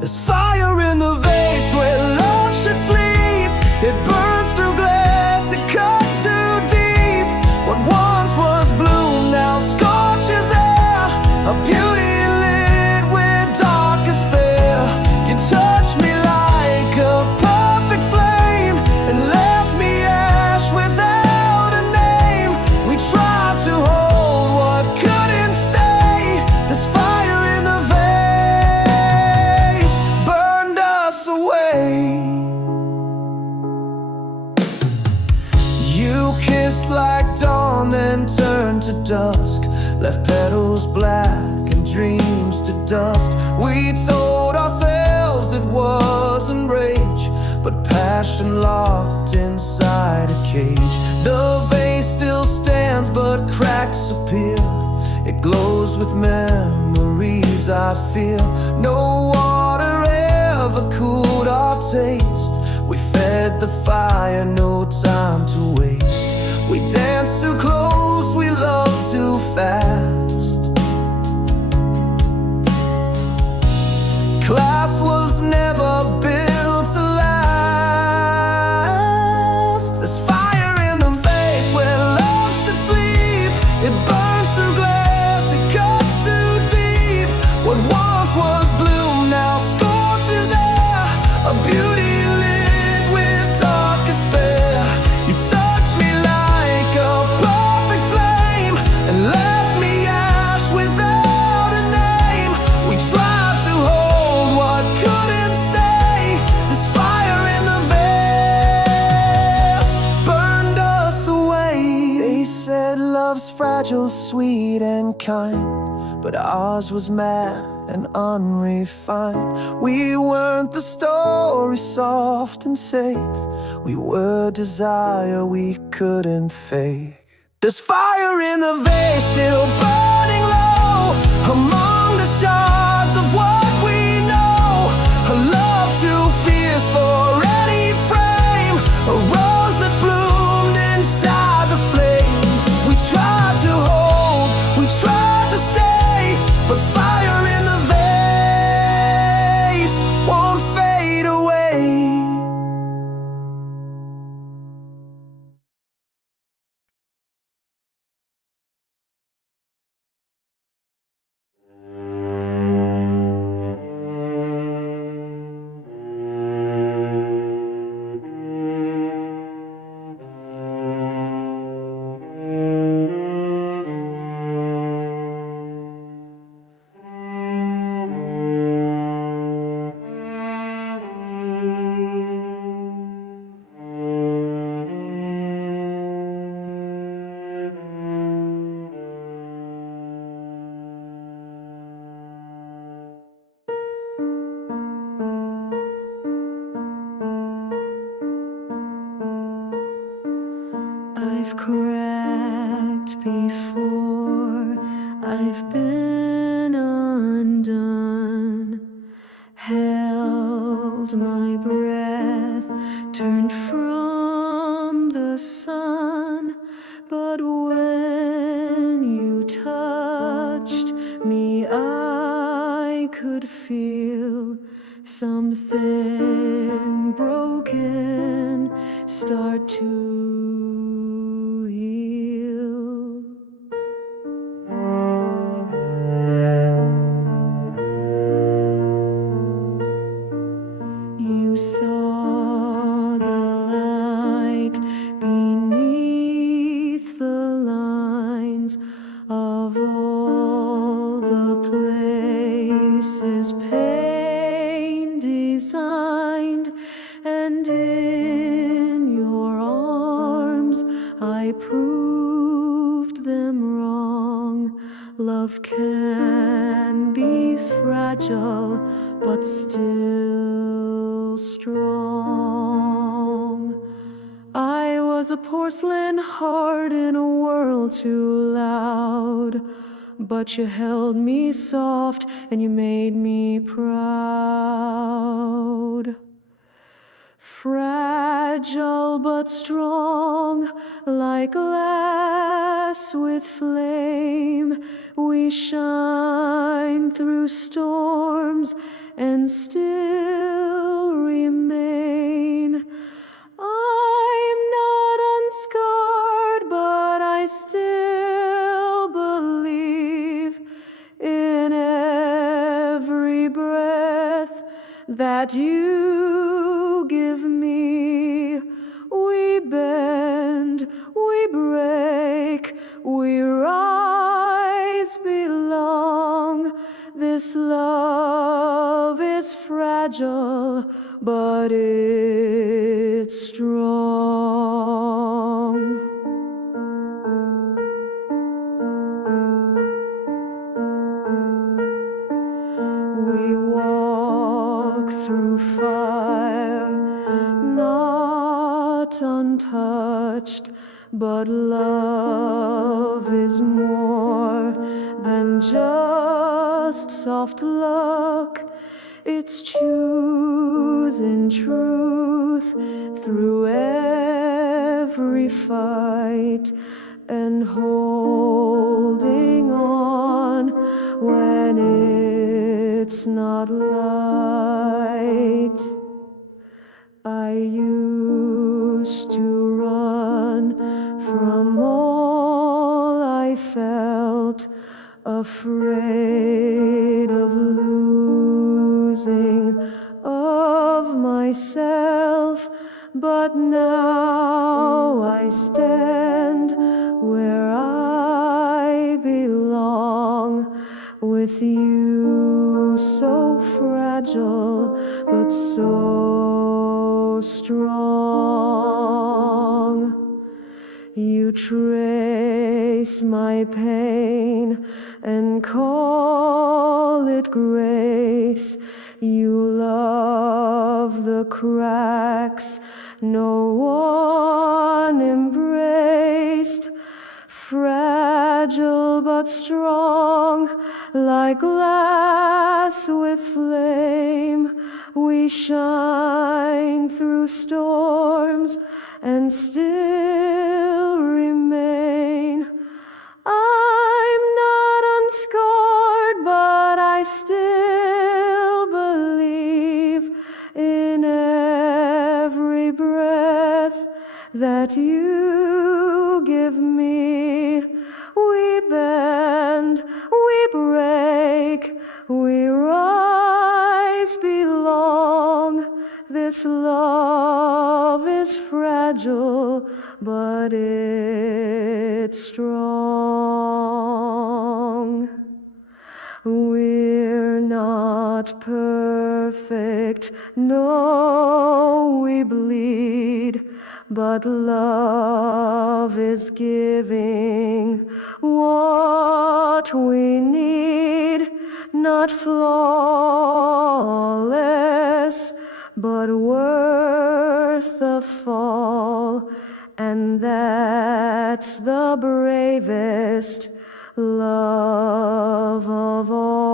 There's fire in the vase where love should sleep. It burns through glass, it cuts too deep. What once was bloom now scorches air, a beauty lit with dark despair. You touched me like a perfect flame and left me ash without a name. We tried to hold what couldn't stay. This fire in the vase burned us away. You kissed like dawn, then turned to dusk, left petals black and dreams to dust. We told ourselves it wasn't rage, but passion locked inside a cage. The vase still stands, but cracks appear. It glows with memories I feel. No water ever cooled our taste. We fed the fire, no time to waste. We danced too close, we loved too fast. Class was never built to last. There's fire in the vase where love should sleep. It burns through glass, it cuts too deep. What once was bloom now scorches air, a beauty lit with dark despair. You touched me like a perfect flame and left me ash without a name. We tried to hold what couldn't stay. This fire in the vase burned us away. They said love's fragile, sweet and kind, but ours was mad and unrefined. We weren't the story soft and safe. We were desire we couldn't fake. There's fire in the vase still burning low among the shards of what we know. A love too fierce for any frame, a rose that bloomed inside the flame. We tried to hold, we tried to stay, but fire in the vase won't fade away. I've cracked before, I've been undone, held my breath, turned from the sun. But when you touched me, I could feel something broken start to heal. You saw the light beneath the lines of all the places pain designed, and in your arms I proved them wrong. Love can be fragile, but still strong. I was a porcelain heart in a world too loud, but you held me soft and you made me proud. Fragile but strong, like glass with flame, we shine through storms and still remain. I'm not unscarred, but I still believe in every breath that you give me. We bend, we break, we rise, belong. This love is fragile, but it's strong. We walk through fire, not untouched, but love is more than just soft luck. It's choosing truth through every fight and holding on when it's not light. I used to run from all I felt, afraid of losing of myself, but now I stand where I belong, with you so fragile but so strong. You trace my pain and call it grace. You love the cracks no one embraced. Fragile but strong, like glass with flame, we shine through storms and still remain. I'm not unscarred, but I still believe in every breath that you give me. We bend, we break, we rise, belong. This love is fragile, but it's strong. We're not perfect, no, we bleed, but love is giving what we need, not flawless, but worth the fall and that's the bravest love of all.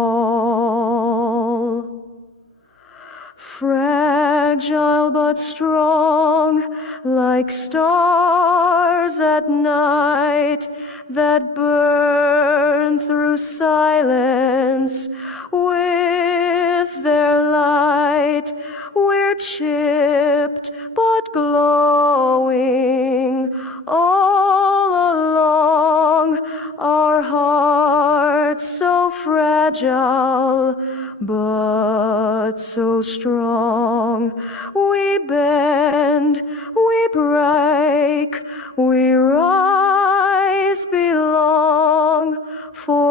Fragile but strong, like stars at night that burn through silence with their light. We're chipped but glowing all along, our hearts so fragile but so strong. We bend, we break, we rise, belong, forever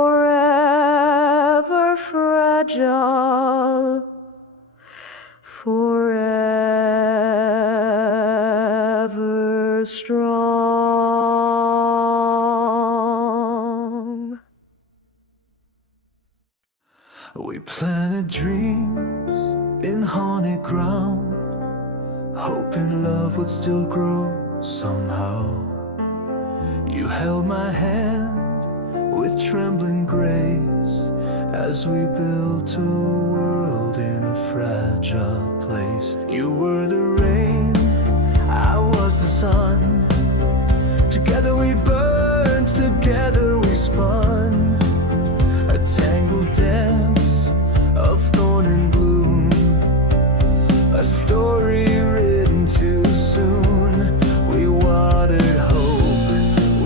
fragile, forever strong. We planted dreams in haunted ground, hoping love would still grow somehow. You held my hand with trembling grace as we built a world in a fragile place. You were the rain, I was the sun. Together we burned, together we spun, a tangled dance of thorn and bloom, a story written too soon. We watered hope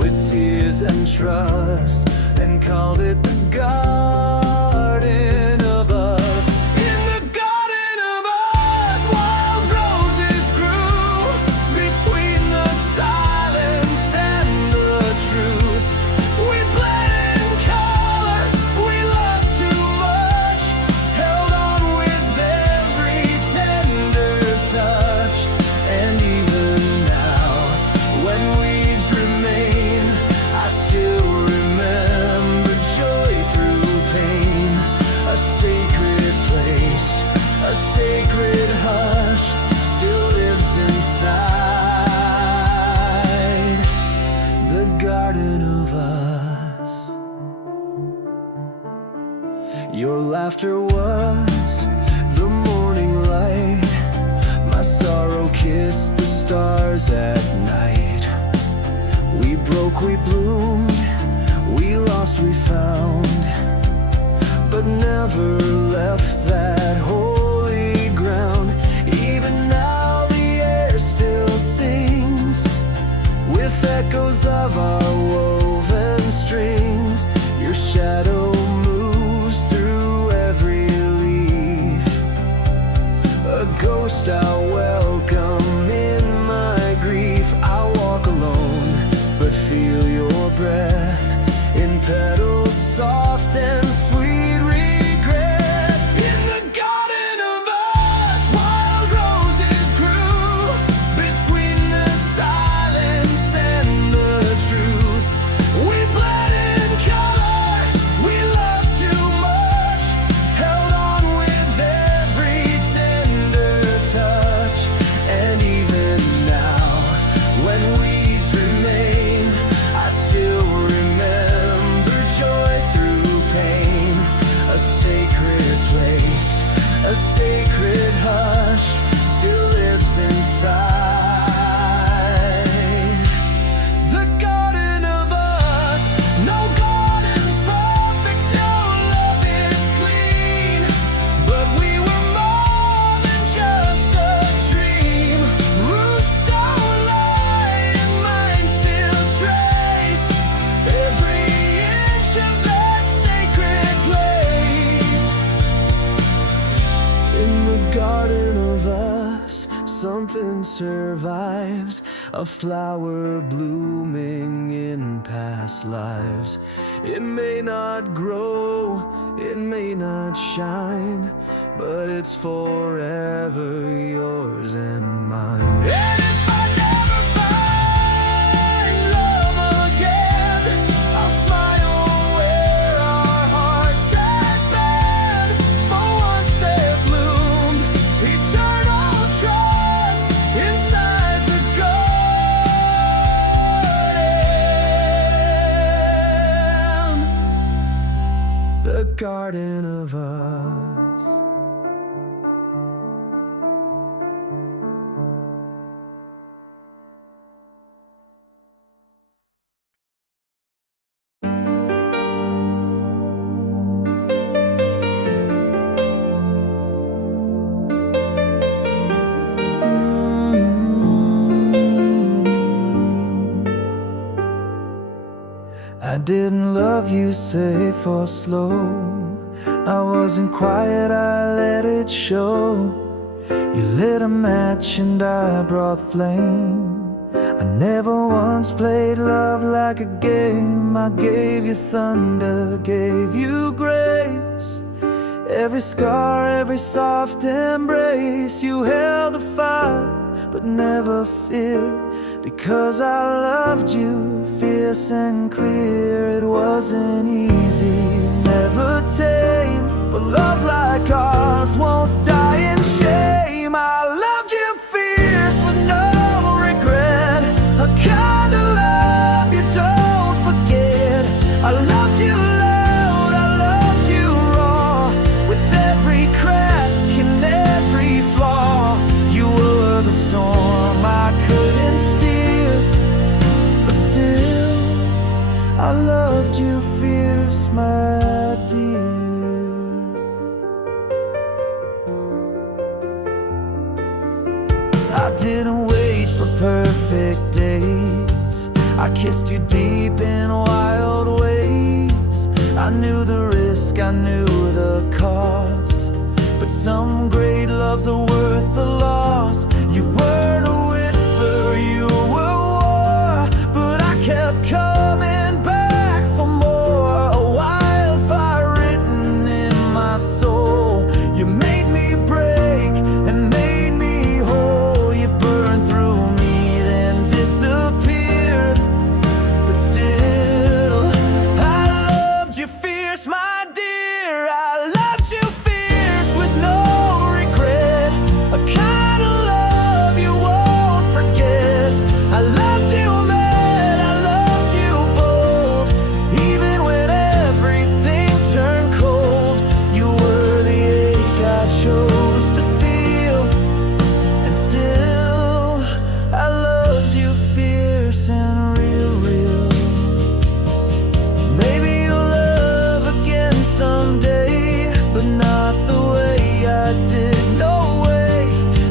with tears and trust, and called it the garden of us. In the garden of us, wild roses grew between the silence and the truth. We bled in color, we loved too much, held on with every tender touch. And even now, when weeds remain, I still remember joy through pain. A sacred place, a sacred hush still lives inside the garden of us. Your laughter was the morning light, my sorrow kissed the stars at night. We broke, we bloomed, we lost, we found, but never left that holy ground. Even now the air still sings with echoes of our woven strings. Your shadow moves through every leaf, a ghost I'll welcome in my grief. I'll walk alone, but feel your breath in petals soft and sweet regrets. In the garden of us, wild roses grew between the silence and the truth. We bled in color, we loved too much, held on with every tender touch. And even now, when weeds remain, I still remember joy through pain. A sacred place, a sacred hush still lives inside the garden of us. No garden's perfect, no love is clean, but we were more than just a dream. Roots don't lie and minds still trace every inch of that sacred place. In the garden of us, something survives, a flower blooming in past lives. It may not grow, it may not shine, but it's forever yours and mine. And if I never find love again, I'll smile where our hearts had been. For once there bloomed eternal trust inside the garden. garden of us. I didn't love you safe or slow. I wasn't quiet, I let it show. You lit a match and I brought flame. I never once played love like a game. I gave you thunder, gave you grace. Every scar, every soft embrace. You held the fire, but never feared. Because I loved you, fierce and clear. It wasn't easy, never tame, but love like ours won't die in shame. I loved you fierce with no regret, a kind of love you don't forget. I loved you loud, I loved you raw, with every crack and every flaw. You were the storm I couldn't steer, but still I loved you fierce, my dear. I didn't wait for perfect days. I kissed you deep in wild ways. I knew the risk, I knew the cost, but some great loves are worth the loss. You weren't a whisper, you were war, but I kept coming back for more. A wildfire written in my soul. You made me break and made me whole. You burned through me, then disappeared, but still I loved you fierce, my dear. I loved you fierce with no regret, a kind of love you won't forget. I loved you mad, I loved you bold, even when everything turned cold. You were the ache I chose to feel, and still I loved you fierce and real, real. Maybe you'll love again someday, but not the way I did. No way,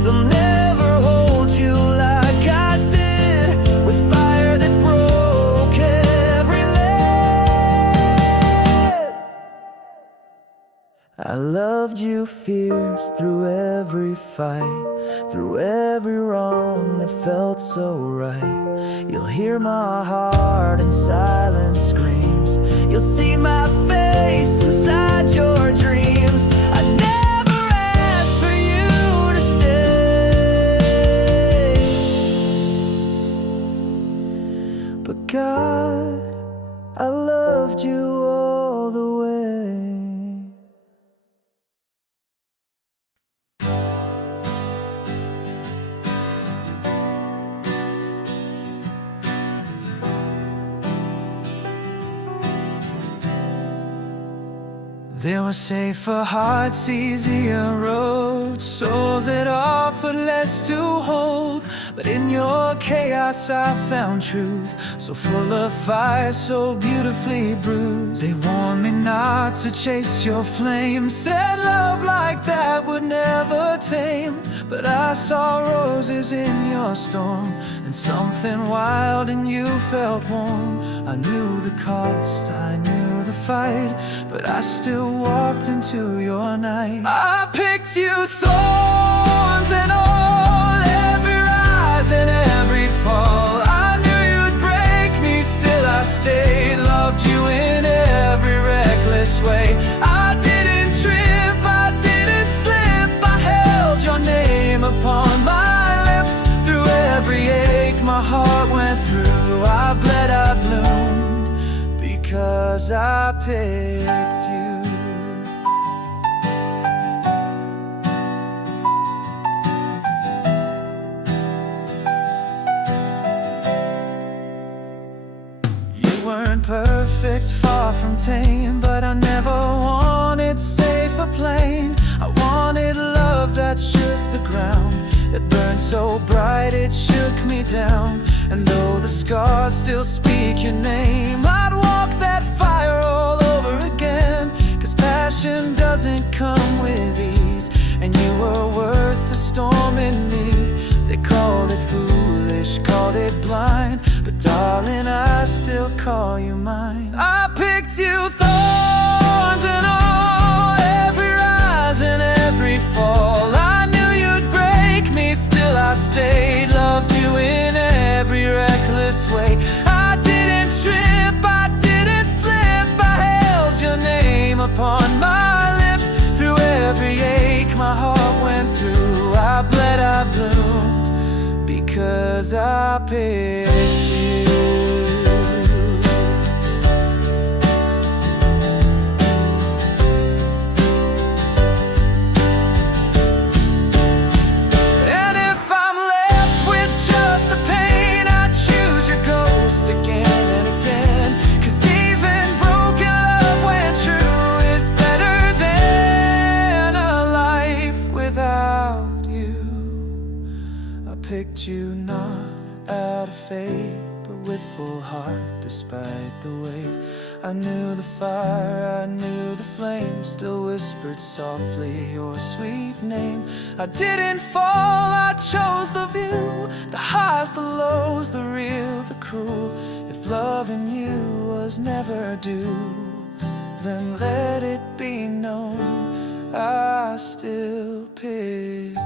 they'll never hold you like I did, with fire that broke every lead. I loved you fierce through every fight, through every wrong that felt so right. You'll hear my heart in silent screams. You'll see my face inside your dreams. I never asked for you to stay, but God, I loved you all the way. There were safer hearts, easier roads, souls that offered less to hold. But in your chaos I found truth, so full of fire, so beautifully bruised. They warned me not to chase your flame, said love like that would never tame. But I saw roses in your storm, and something wild in you felt warm. I knew the cost, I knew the fight, but I still walked into your night. I picked you thorns and all, every rise and every fall. I knew you'd break me, still I stayed. Loved you in every reckless way. I didn't trip, I didn't slip. I held your name upon my lips. Through every ache my heart went through. I bled, I bloomed, because I picked you. You weren't perfect, far from tame, but I never wanted plane. I wanted love that shook the ground, that burned so bright it shook me down. And though the scars still speak your name, I'd walk that fire all over again. 'Cause passion doesn't come with ease, and you were worth the storm in me. They called it foolish, called it blind, but darling, I still call you mine. I picked you, thorns and all, every rise and every fall. I knew you'd break me, still I stayed. Loved you in every reckless way. I didn't trip, I didn't slip. I held your name upon my lips. Through every ache my heart went through, I bled, I bloomed, because I picked you. And if I'm left with just the pain, I choose your ghost again and again. 'Cause even broken love, when true, is better than a life without you. I picked you not out of fate, but with full heart, despite the weight. I knew the fire, I knew the flame, still whispered softly your sweet name. I didn't fall, I chose the view, the highs, the lows, the real, the cruel. If loving you was never due, then let it be known I still pick